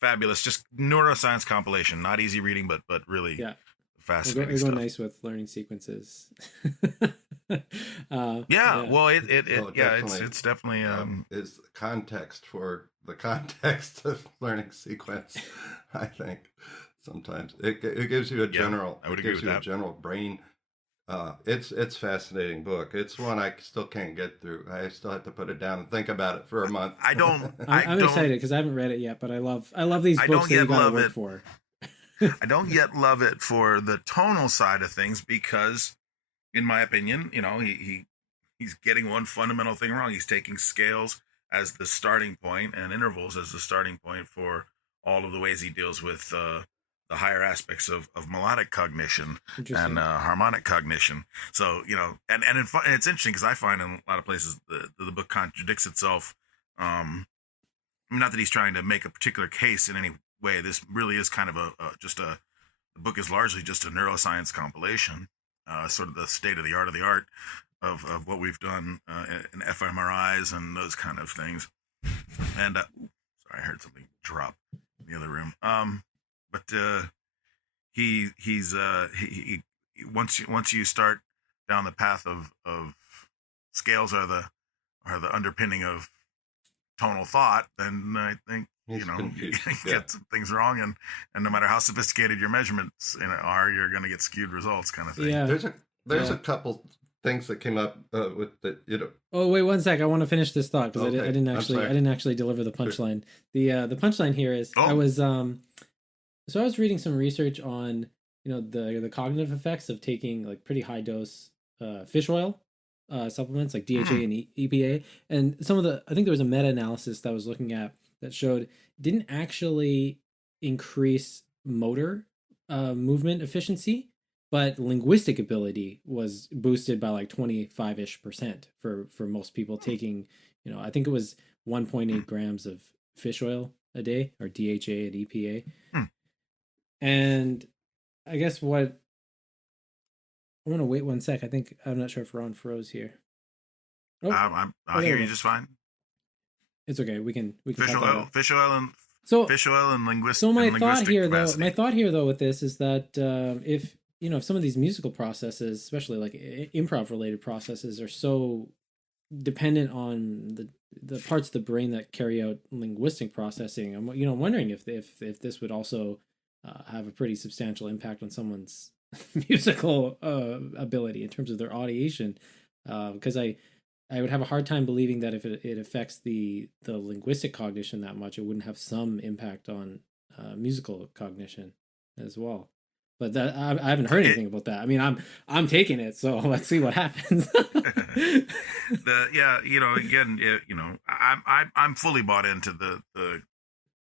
fabulous, just neuroscience compilation. Not easy reading, but really fascinating. You're going nice with learning sequences. Well, it's definitely is context for the context of learning sequence. I think sometimes it gives you a general. I would agree with that. A general brain. It's fascinating book. It's one I still can't get through. I still have to put it down and think about it for a month. I'm excited because I haven't read it yet, but I love these books that you gotta work for. I don't yet love it for the tonal side of things because, in my opinion, he's getting one fundamental thing wrong. He's taking scales as the starting point and intervals as the starting point for all of the ways he deals with the higher aspects of melodic cognition and harmonic cognition. So, and it's interesting because I find in a lot of places the book contradicts itself. Not that he's trying to make a particular case in any way. This really is kind of the book is largely just a neuroscience compilation, sort of the state of the art of what we've done in fMRIs and those kind of things. And sorry, I heard something drop in the other room. But he's once you start down the path of scales are the underpinning of tonal thought, then I think you get some things wrong, and no matter how sophisticated your measurements are, you're going to get skewed results, kind of thing. Yeah. There's a couple things that came up with the Oh wait, one sec. I want to finish this thought because I didn't actually deliver the punchline. Sure. The punchline here is I was So I was reading some research on, the cognitive effects of taking like pretty high dose fish oil supplements like DHA and EPA, and I think there was a meta-analysis that I was looking at that showed didn't actually increase motor movement efficiency, but linguistic ability was boosted by like 25-ish% for most people taking, I think it was 1.8 grams of fish oil a day, or DHA and EPA. And I guess I'm going to wait one sec. I'm not sure if Ron froze here. I hear you just fine. It's okay. We can fish oil and linguistic. So my thought here though with this is that if some of these musical processes, especially like improv related processes, are so dependent on the parts of the brain that carry out linguistic processing, I'm wondering if this would also have a pretty substantial impact on someone's musical ability in terms of their audiation, because I I would have a hard time believing that if it affects the linguistic cognition that much, it wouldn't have some impact on musical cognition as well. But that I haven't heard anything about that. I mean, I'm taking it, so let's see what happens. Yeah, again, I'm fully bought into the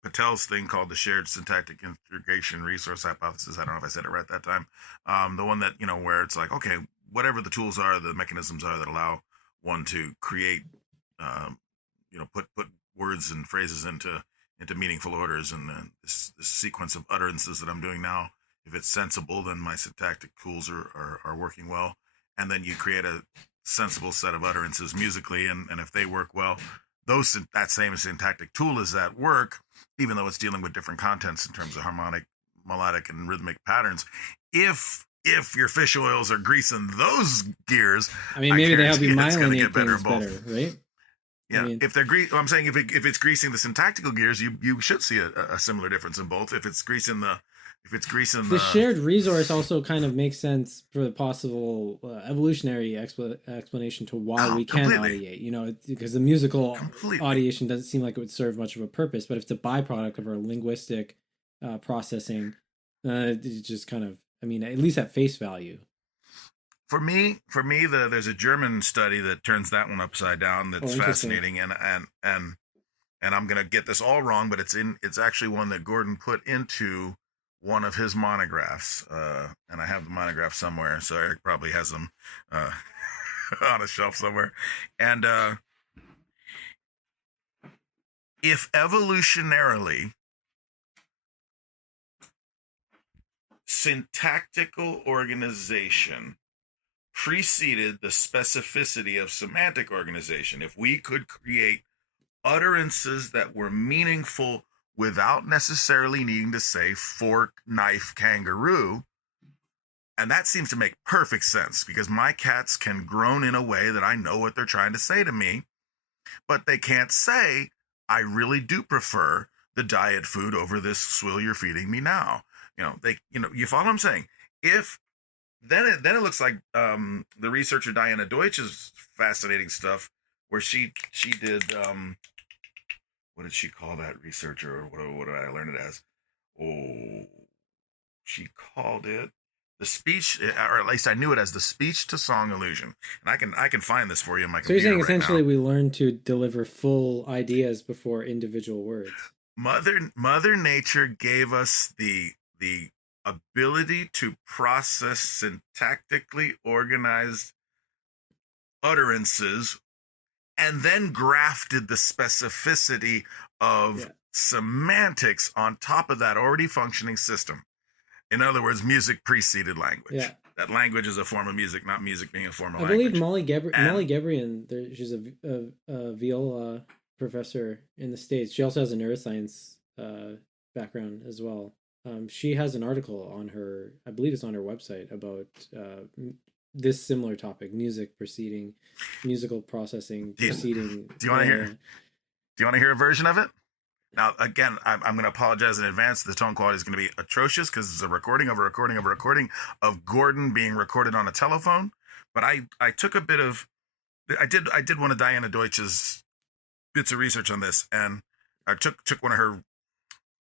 Patel's thing called the shared syntactic integration resource hypothesis. I don't know if I said it right that time. The one that, where it's like, okay, whatever the tools are, the mechanisms are that allow one to create, put words and phrases into meaningful orders, and this sequence of utterances that I'm doing now, if it's sensible, then my syntactic tools are working well, and then you create a sensible set of utterances musically, and if they work well, that same syntactic tool is at work, even though it's dealing with different contents in terms of harmonic, melodic, and rhythmic patterns. If your fish oils are greasing those gears, I mean, maybe they help you myelinate better things better, right? Yeah, I mean, if they're I'm saying if it's greasing the syntactical gears, you should see a similar difference in both. If it's greasing the shared resource also kind of makes sense for the possible evolutionary explanation to why we can audiate, because the musical audiation doesn't seem like it would serve much of a purpose, but if it's a byproduct of our linguistic processing, it just kind of, I mean, at least at face value. For me, there's a German study that turns that one upside down. That's fascinating, and I'm gonna get this all wrong, but it's actually one that Gordon put into one of his monographs, and I have the monograph somewhere, so Eric probably has them on a shelf somewhere. And if evolutionarily syntactical organization preceded the specificity of semantic organization, if we could create utterances that were meaningful without necessarily needing to say fork, knife, kangaroo. And that seems to make perfect sense, because my cats can groan in a way that I know what they're trying to say to me, but they can't say, I really do prefer the diet food over this swill you're feeding me now. You follow what I'm saying? Then it looks like the researcher Diana Deutsch's fascinating stuff, where she did, what did she call that researcher, or what did I learn it as? Oh, she called it the speech, or at least I knew it as the speech to song illusion. And I can find this for you in my computer. So you're saying right essentially now. We learn to deliver full ideas before individual words. Mother Nature gave us the ability to process syntactically organized utterances, and then grafted the specificity of semantics on top of that already functioning system. In other words, music preceded language. Yeah. That language is a form of music, not music being a form of language. I believe Molly Gebrian, she's a viola professor in the States. She also has a neuroscience background as well. She has an article on her, I believe it's on her website, about this similar topic: music preceding, musical processing preceding. Do you want to hear? Do you want to hear a version of it? Now, again, I'm going to apologize in advance. The tone quality is going to be atrocious, because it's a recording of a recording of a recording of Gordon being recorded on a telephone. But I took a bit of, I did one of Diana Deutsch's bits of research on this, and I took one of her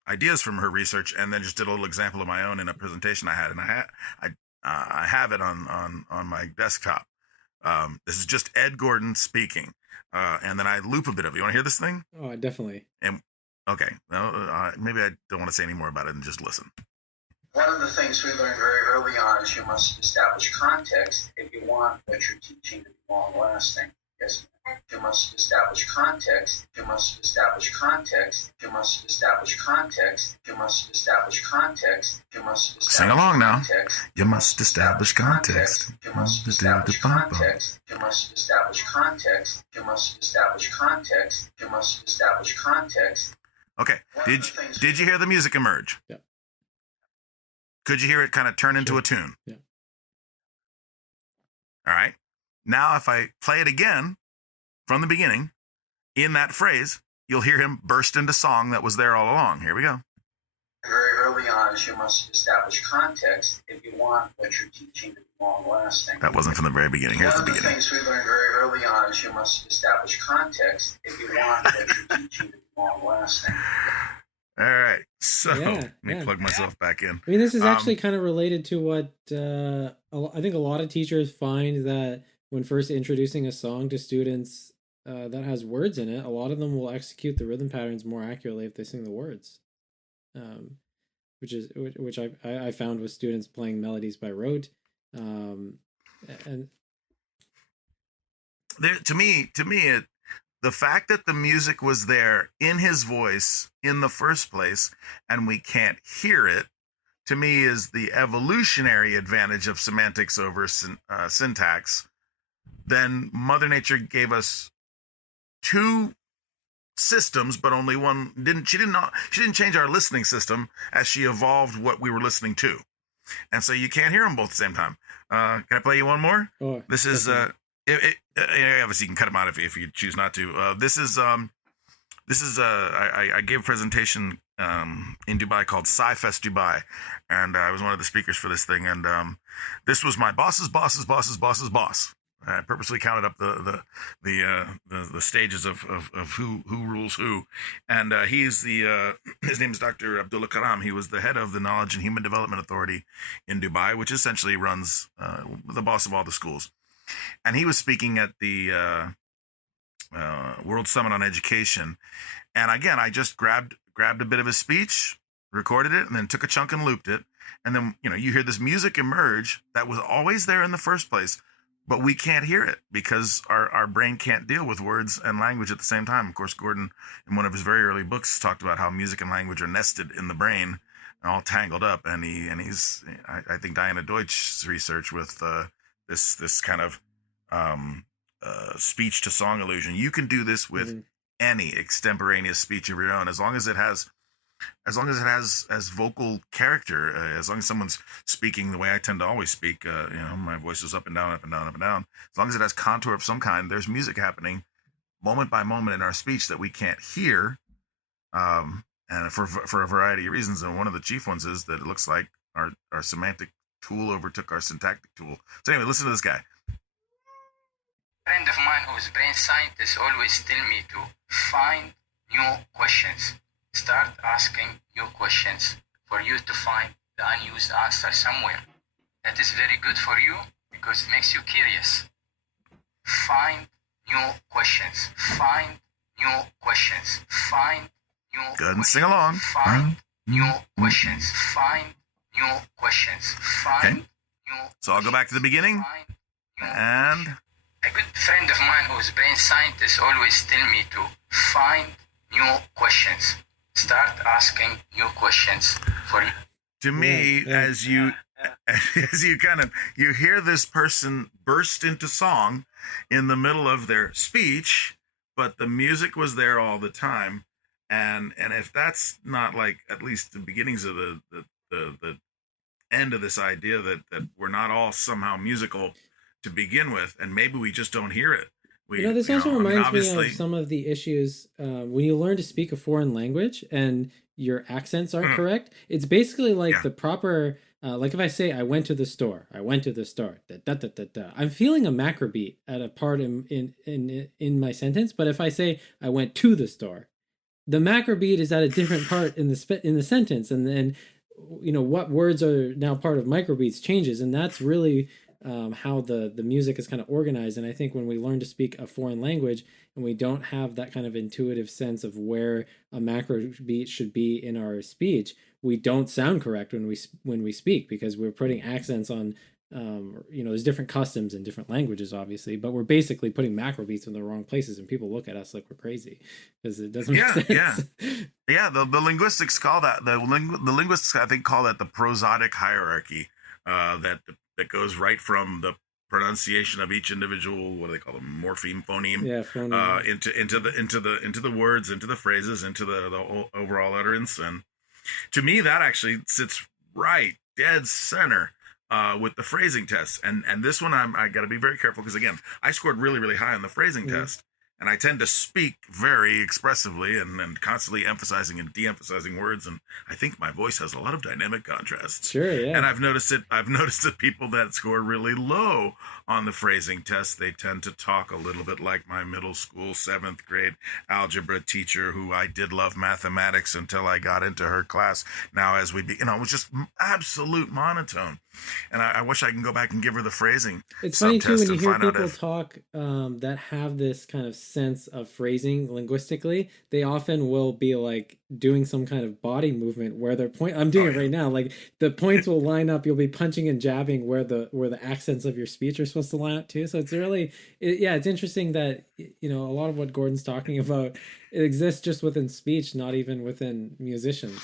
ideas from her research, and then just did a little example of my own in a presentation I had, and I have it on my desktop. This is just Ed Gordon speaking, and then I loop a bit of it. You want to hear this thing? Oh, definitely. And okay, maybe I don't want to say any more about it and just listen. One of the things we learned very early on is you must establish context if you want what you're teaching to be long-lasting. Yes, you must establish context. You must establish context. You must establish context. You must establish context. You must establish Sing along now. Context. You must establish context. You must establish context. You must establish context. You must establish context. You must establish context. Okay. Did you hear the music emerge? Yeah. Could you hear it kind of turn into a tune? Yeah. All right. Now, if I play it again from the beginning in that phrase, you'll hear him burst into song that was there all along. Here we go. Very early on, you must establish context if you want what you're teaching to be long-lasting. That wasn't from the very beginning. Here's the beginning. One of the things we learned very early early on is you must establish context if you want what you're teaching to be long lasting. All right, so Yeah, let me plug myself back in. I mean, this is actually kind of related to what I think a lot of teachers find, that when first introducing a song to students that has words in it, a lot of them will execute the rhythm patterns more accurately if they sing the words. Which I found with students playing melodies by rote, and There, to me, the fact that the music was there in his voice in the first place and we can't hear it, to me, is the evolutionary advantage of semantics over syntax. Then Mother Nature gave us two systems, but only one. She didn't change our listening system as she evolved what we were listening to, and so you can't hear them both at the same time. Can I play you one more? oh, This is obviously you can cut them out if you choose not to. This is I gave a presentation in Dubai called Sci-Fest Dubai, and I was one of the speakers for this thing. And this was my boss's boss. I purposely counted up the stages of who rules who, and he's his name is Dr. Abdullah Karam. He was the head of the Knowledge and Human Development Authority in Dubai, which essentially runs the boss of all the schools. And he was speaking at the World Summit on Education, and again, I just grabbed a bit of his speech, recorded it, and then took a chunk and looped it. And then you hear this music emerge that was always there in the first place, but we can't hear it because our brain can't deal with words and language at the same time. Of course, Gordon, in one of his very early books, talked about how music and language are nested in the brain and all tangled up. And he's I think Diana Deutsch's research with this kind of speech to song illusion. You can do this with any extemporaneous speech of your own, as long as it has vocal character, as long as someone's speaking the way I tend to always speak, my voice is up and down, up and down, up and down. As long as it has contour of some kind, there's music happening moment by moment in our speech that we can't hear, and for a variety of reasons. And one of the chief ones is that it looks like our semantic tool overtook our syntactic tool. So anyway, listen to this guy. A friend of mine who is a brain scientist always tell me to find new questions. Start asking new questions for you to find the unused answer somewhere. That is very good for you because it makes you curious. Find new questions. Find new questions. Find new Go ahead and questions. sing along. Find new questions. Find new questions. Find new. So I'll go back to the beginning. And a good friend of mine who is a brain scientist always tell me to find new questions. Start asking new questions for you. to me, as you hear this person burst into song in the middle of their speech, but the music was there all the time. And if that's not like at least the beginnings of the end of this idea that we're not all somehow musical to begin with, and maybe we just don't hear it. This also reminds me of some of the issues when you learn to speak a foreign language and your accents aren't correct. It's basically like the proper, like if I say I went to the store, da, da, da, da, da. I'm feeling a macro beat at a part in my sentence, but if I say I went to the store, the macro beat is at a different part in the sentence, and then what words are now part of microbeats changes, and that's really how the music is kind of organized. And I think when we learn to speak a foreign language and we don't have that kind of intuitive sense of where a macro beat should be in our speech, we don't sound correct when we speak, because we're putting accents on there's different customs in different languages, obviously, but we're basically putting macro beats in the wrong places, and people look at us like we're crazy because it doesn't make sense. The linguistics call that the linguists, I think, call that the prosodic hierarchy, that goes right from the pronunciation of each individual, what do they call them, morpheme, phoneme, phoneme. into the words, into the phrases, into the overall utterance. And to me, that actually sits right dead center with the phrasing test. And this one, I got to be very careful, because again, I scored really, really high on the phrasing test, and I tend to speak very expressively and constantly emphasizing and de-emphasizing words, and I think my voice has a lot of dynamic contrasts. Sure, And yeah. I've noticed that people that score really low on the phrasing test, they tend to talk a little bit like my middle school 7th grade algebra teacher, who I did love mathematics until I got into her class. Now, as it was just absolute monotone. And I wish I can go back and give her the phrasing It's funny too when subtest you and hear find out people if talk that have this kind of sense of phrasing linguistically. They often will be like doing some kind of body movement where their point. I'm doing oh it right now. Like the points will line up. You'll be punching and jabbing where the accents of your speech are supposed to line up too. So it's really, yeah, it's interesting that a lot of what Gordon's talking about, it exists just within speech, not even within musicians.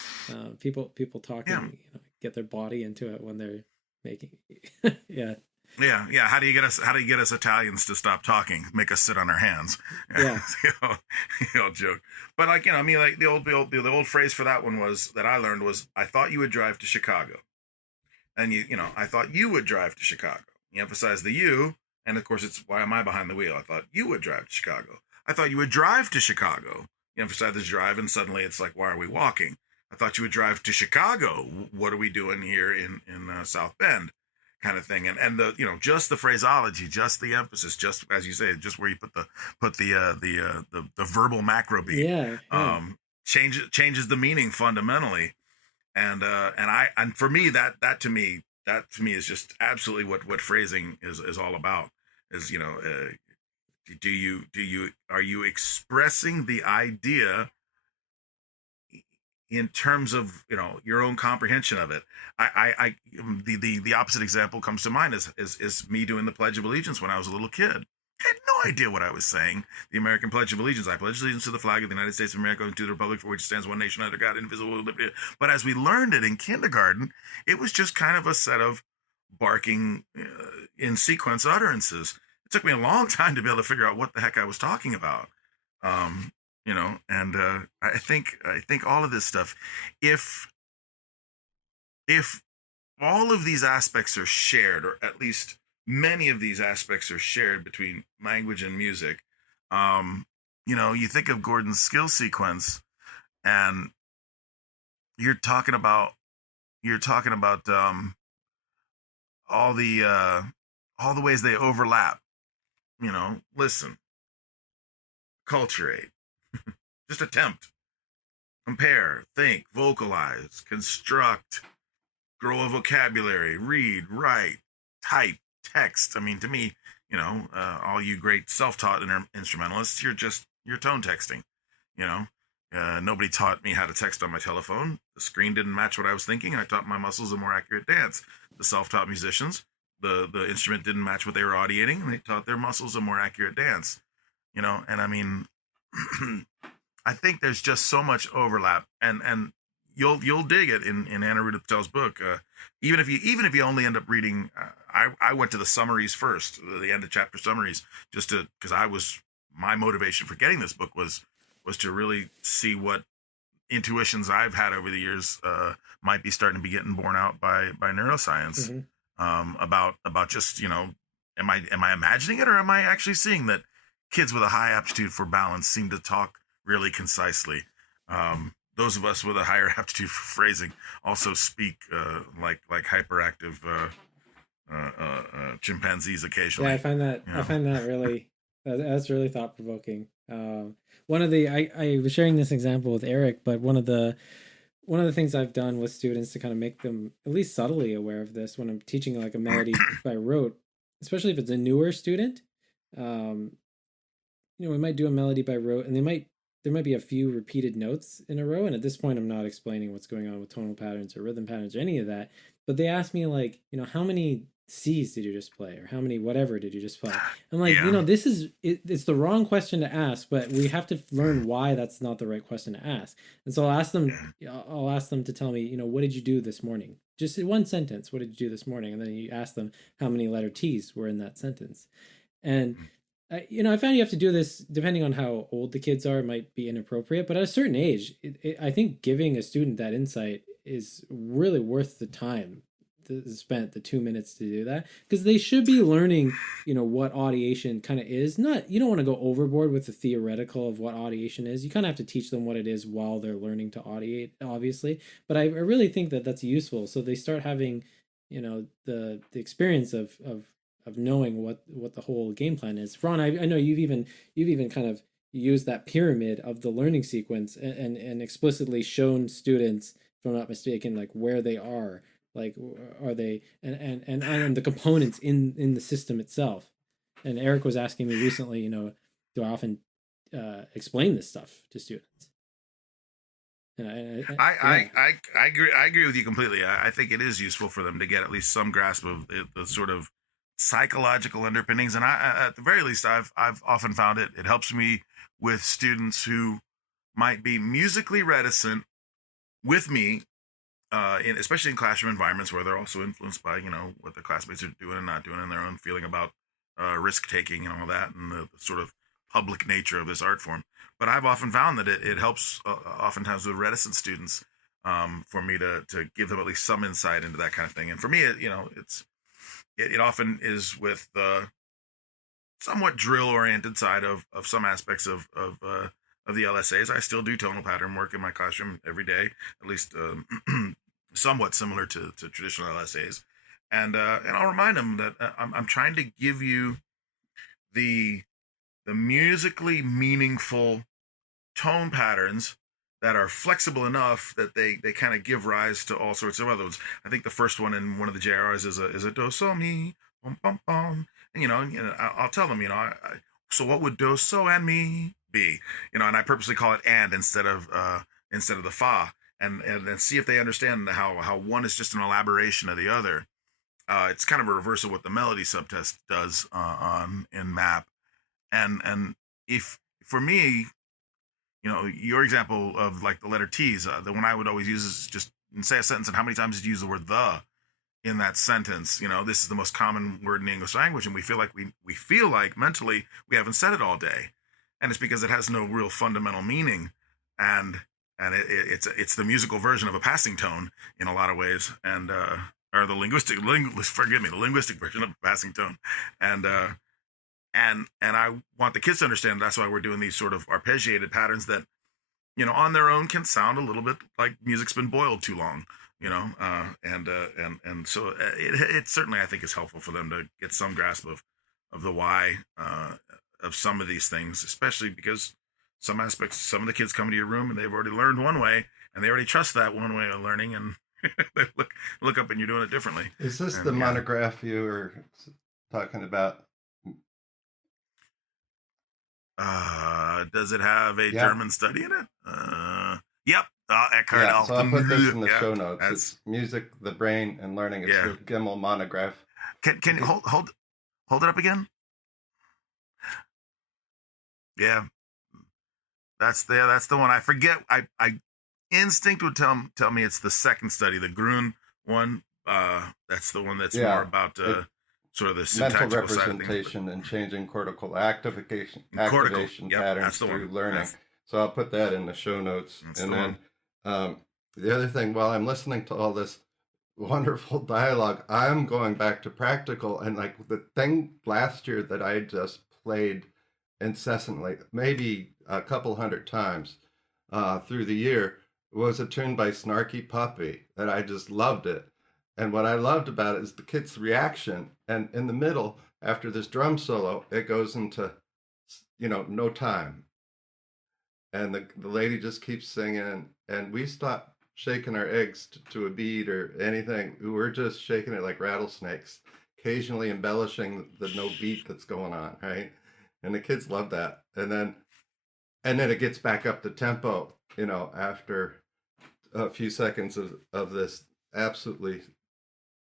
People yeah. talking, get their body into it when they're making. Yeah. Yeah. How do you get us Italians to stop talking? Make us sit on our hands. Yeah. Joke. But like I mean, like the old phrase for that one was that I learned was, I thought you would drive to Chicago, and I thought you would drive to Chicago. You emphasize the you, and of course it's, why am I behind the wheel? I thought you would drive to Chicago. I thought you would drive to Chicago. You emphasize the drive, and suddenly it's like, why are we walking? I thought you would drive to Chicago. What are we doing here in South Bend? Kind of thing, and the just the phraseology, just the emphasis, just as you say, just where you put the verbal macro beat, Yeah, yeah. changes the meaning fundamentally. And for me, that to me is just absolutely what phrasing is all about. Is are you expressing the idea in terms of your own comprehension of it? The opposite example comes to mind is me doing the Pledge of Allegiance when I was a little kid. I had no idea what I was saying. The American Pledge of Allegiance. I pledge allegiance to the flag of the United States of America and to the republic for which it stands, one nation under God, indivisible, with liberty. But as we learned it in kindergarten, it was just kind of a set of barking in sequence utterances. It took me a long time to be able to figure out what the heck I was talking about. And I think all of this stuff, if all of these aspects are shared, or at least many of these aspects are shared between language and music, you think of Gordon's skill sequence, and you're talking about all the ways they overlap. Listen, culturate, just attempt, compare, think, vocalize, construct, grow a vocabulary, read, write, type, text. I mean, to me, all you great self-taught instrumentalists, you're tone texting. You know, nobody taught me how to text on my telephone. The screen didn't match what I was thinking, and I taught my muscles a more accurate dance. The self-taught musicians, the instrument didn't match what they were audiating, and they taught their muscles a more accurate dance. And I mean, I think there's just so much overlap, and you'll dig it in Anirudh Patel's book. Even if you only end up reading, I went to the summaries first, the end of chapter summaries, just to because my motivation for getting this book was to really see what intuitions I've had over the years might be starting to be getting borne out by neuroscience, about just am I imagining it, or am I actually seeing that kids with a high aptitude for balance seem to talk really concisely. Those of us with a higher aptitude for phrasing also speak like hyperactive chimpanzees occasionally. Yeah, I find that really that's really thought provoking. One of the I was sharing this example with Eric, but one of the things I've done with students to kind of make them at least subtly aware of this when I'm teaching like a melody by rote, especially if it's a newer student. We might do a melody by rote, and there might be a few repeated notes in a row. And at this point, I'm not explaining what's going on with tonal patterns or rhythm patterns or any of that. But they ask me like, how many C's did you just play, or how many whatever did you just play? I'm like, this is it's the wrong question to ask, but we have to learn why that's not the right question to ask. And so I'll ask them to tell me, what did you do this morning? Just in one sentence, what did you do this morning? And then you ask them how many letter T's were in that sentence. And I found you have to do this depending on how old the kids are. It might be inappropriate, but at a certain age, I think giving a student that insight is really worth the time spent the 2 minutes to do that, because they should be learning, what audiation kind of is. Not, you don't want to go overboard with the theoretical of what audiation is. You kind of have to teach them what it is while they're learning to audiate, obviously. But I really think that that's useful, so they start having, the experience of knowing what the whole game plan is. Ron, I know you've even kind of used that pyramid of the learning sequence, and explicitly shown students, if I'm not mistaken, like where they are, like are they, and the components in the system itself. And Eric was asking me recently, do I often explain this stuff to students? And I agree with you completely. I think it is useful for them to get at least some grasp of the sort of psychological underpinnings, and at the very least, I've often found it helps me with students who might be musically reticent with me, especially in classroom environments where they're also influenced by what their classmates are doing and not doing, and their own feeling about risk taking and all that, and the sort of public nature of this art form. But I've often found that it helps oftentimes with reticent students, for me to give them at least some insight into that kind of thing. And for me, it often is with the somewhat drill oriented side of some aspects of the LSAs. I still do tonal pattern work in my classroom every day, at least somewhat similar to traditional LSAs. And I'll remind them that I'm trying to give you the musically meaningful tone patterns that are flexible enough that they kind of give rise to all sorts of other ones. I think the first one in one of the JRs is a do so mi bum bum bum, and I'll tell them, so what would do so and mi be, and I purposely call it and instead of the fa, and see if they understand how one is just an elaboration of the other. It's kind of a reverse of what the melody subtest does in MAP, and if for me, your example of like the letter T's, the one I would always use is just say a sentence and how many times did you use the word the in that sentence. This is the most common word in the English language, and we feel like mentally we haven't said it all day, and it's because it has no real fundamental meaning, and it's the musical version of a passing tone in a lot of ways, and or the linguistic version of a passing tone, and I want the kids to understand that's why we're doing these sort of arpeggiated patterns that, on their own can sound a little bit like music's been boiled too long, and so it certainly, I think, is helpful for them to get some grasp of the why of some of these things, especially because some of the kids come to your room and they've already learned one way and they already trust that one way of learning, and they look up and you're doing it differently. Is this the monograph you were talking about? Does it have a German study in it? Yep. Eckhart. Yeah, so I'll put this in the show notes. It's Music, the Brain, and Learning. It's the Gimmel monograph. Can you hold it up again? Yeah, that's the one. I forget. I instinct would tell me it's the second study, the Grun one. That's the one that's more about sort of the mental representation and changing cortical activation patterns through learning. Yes. So I'll put that in the show notes. That's and then the other thing, while I'm listening to all this wonderful dialogue, I'm going back to practical, and like the thing last year that I just played incessantly, maybe a couple hundred times through the year, was a tune by Snarky Puppy, and I just loved it. And what I loved about it is the kid's reaction. And in the middle, after this drum solo, it goes into, no time. And the lady just keeps singing, and we stop shaking our eggs to a beat or anything. We're just shaking it like rattlesnakes, occasionally embellishing the no beat that's going on, right? And the kids love that. And then it gets back up to tempo, after a few seconds of this absolutely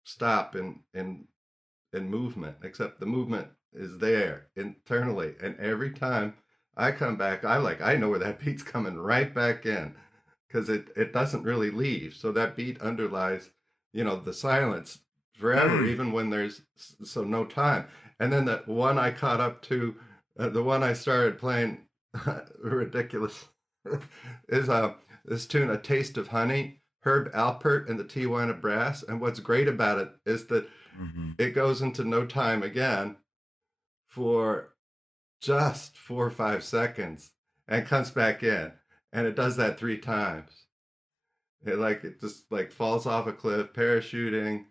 stop in movement, except the movement is there internally, and every time I come back, I know where that beat's coming right back in, because it doesn't really leave. So that beat underlies the silence forever, even when there's no time. And then the one I caught up to, the one I started playing ridiculous is this tune, A Taste of Honey. Herb Alpert and the Tijuana Brass. And what's great about it is that it goes into no time again for just 4 or 5 seconds and comes back in. And it does that 3 times. It just like falls off a cliff, parachuting,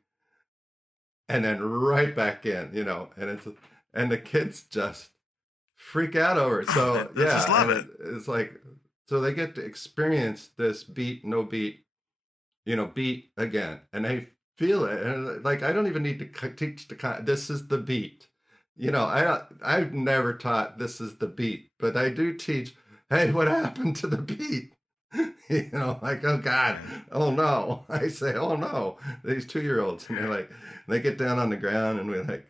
and then right back in, and the kids just freak out over it. So I just love and it. it's like, so they get to experience this beat, no beat, beat again, and they feel it. And like, I don't even need to teach this is the beat. I've never taught this is the beat, but I do teach, hey, what happened to the beat? Like, oh God, oh no. I say, oh no, these 2-year-olds, and they get down on the ground, and we like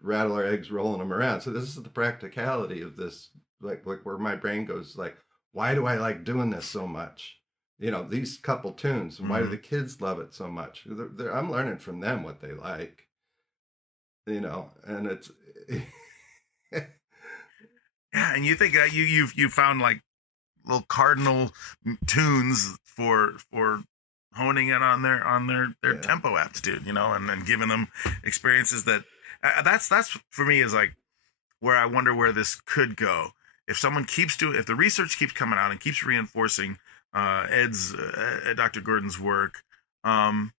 rattle our eggs, rolling them around. So this is the practicality of this, like where my brain goes, like, why do I like doing this so much? These couple tunes, and why do the kids love it so much? I'm learning from them what they like, and it's Yeah, and you think that you found like little cardinal tunes for honing in on their tempo aptitude, and then giving them experiences that that's for me is like where I wonder where this could go if someone if the research keeps coming out and keeps reinforcing Dr. Gordon's work, and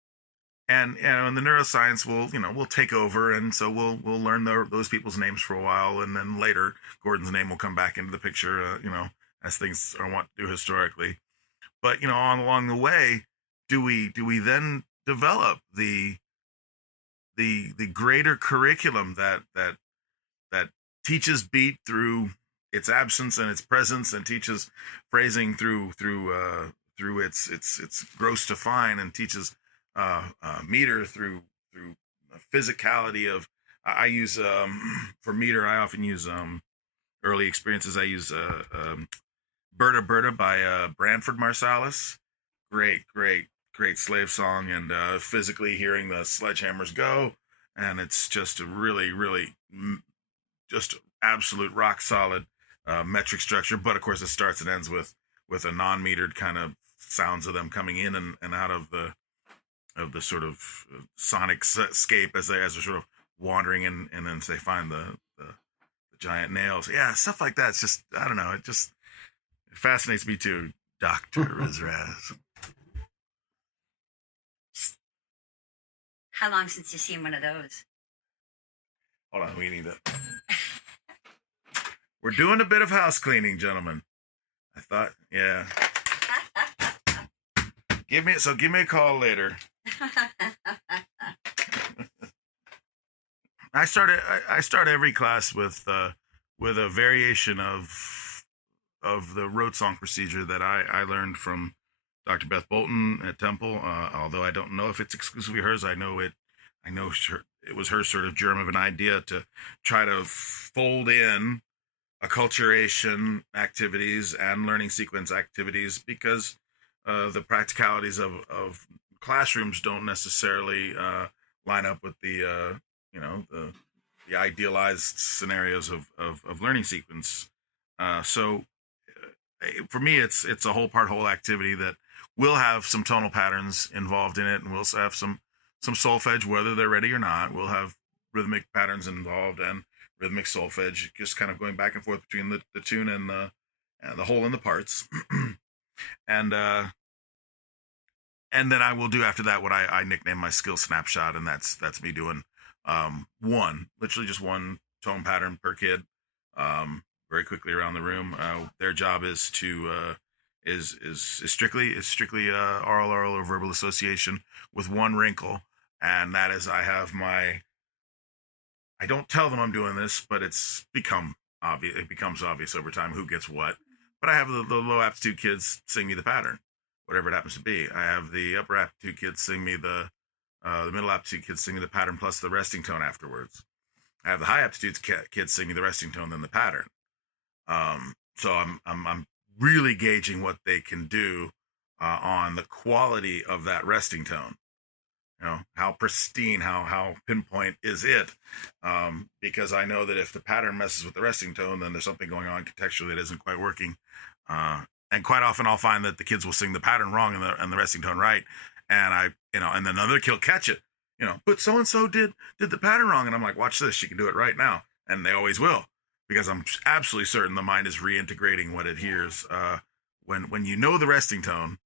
the neuroscience will take over, and so we'll learn those people's names for a while, and then later Gordon's name will come back into the picture, as things are wont to do historically. But along the way, do we then develop the greater curriculum that teaches beat through its absence and its presence, and teaches phrasing through its gross to fine, and teaches meter through physicality of I use for meter I often use early experiences. I use Berta Berta by Branford Marsalis. Great slave song, and physically hearing the sledgehammers go, and it's just a really just absolute rock solid metric structure. But of course, it starts and ends with a non-metered kind of sounds of them coming in and out of the sort of sonic scape as they're sort of wandering, and then they find the giant nails. Yeah, stuff like that. It's just, I don't know. It fascinates me too, Dr. Rizraz. How long since you've seen one of those? Hold on, we need to. We're doing a bit of house cleaning, gentlemen. I thought, yeah. Give me a call later. I start every class with a variation of the rote song procedure that I learned from Dr. Beth Bolton at Temple. Although I don't know if it's exclusively hers, I know it was her sort of germ of an idea to try to fold in acculturation activities and learning sequence activities, because the practicalities of classrooms don't necessarily line up with the idealized scenarios of learning sequence. So for me, it's a whole activity that will have some tonal patterns involved in it, and we'll have some solfege, whether they're ready or not. We'll have rhythmic patterns involved and rhythmic solfege, just kind of going back and forth between the tune and the whole and the parts. And then I will do after that what I nickname my skill snapshot, and that's me doing literally just one tone pattern per kid, very quickly around the room. Their job is to is strictly oral or verbal association, with one wrinkle, and that is I don't tell them I'm doing this, but it's become obvious. It becomes obvious over time who gets what. But I have the low aptitude kids sing me the pattern, whatever it happens to be. I have the upper aptitude kids sing me the middle aptitude kids sing me the pattern plus the resting tone afterwards. I have the high aptitude kids sing me the resting tone, then the pattern. So I'm really gauging what they can do on the quality of that resting tone. How pristine, how pinpoint is it? Because I know that if the pattern messes with the resting tone, then there's something going on contextually that isn't quite working. and quite often I'll find that the kids will sing the pattern wrong and the resting tone right, and I, and then another kid will catch it, but so and so did the pattern wrong, and I'm like, watch this, she can do it right now, and they always will, because I'm absolutely certain the mind is reintegrating what it hears when you know the resting tone,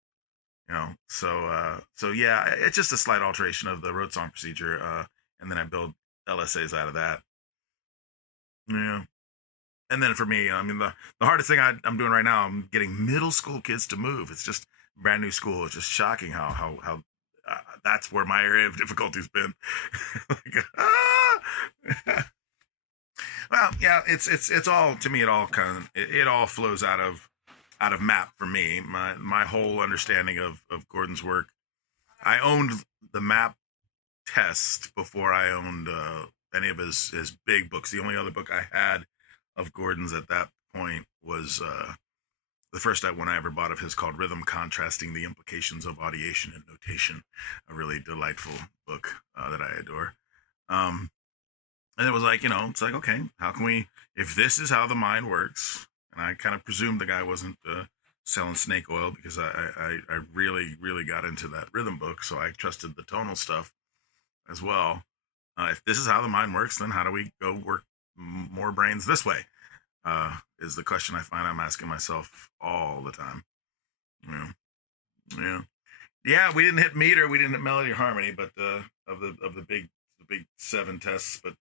so yeah, it's just a slight alteration of the rote song procedure, and then I build LSAs out of that. Yeah. And then for me, I mean, the hardest thing I'm doing right now, I'm getting middle school kids to move. It's just brand new school. It's just shocking how that's where my area of difficulty's been. Like, well, yeah, it's all, to me. It all it all flows out of map for me. My whole understanding of Gordon's work. I owned the map test before I owned any of his big books. The only other book I had of Gordon's at that point was the first one I ever bought of his, called Rhythm Contrasting the Implications of Audiation and Notation, a really delightful book that I adore. And it was like, it's like, okay, how can we, if this is how the mind works, and I kind of presumed the guy wasn't selling snake oil, because I really, really got into that rhythm book, so I trusted the tonal stuff as well. If this is how the mind works, then how do we go work more brains this way? Is the question I find I'm asking myself all the time. Yeah. We didn't hit meter, we didn't hit melody or harmony, but of the big 7 tests, but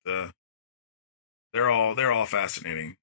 they're all fascinating.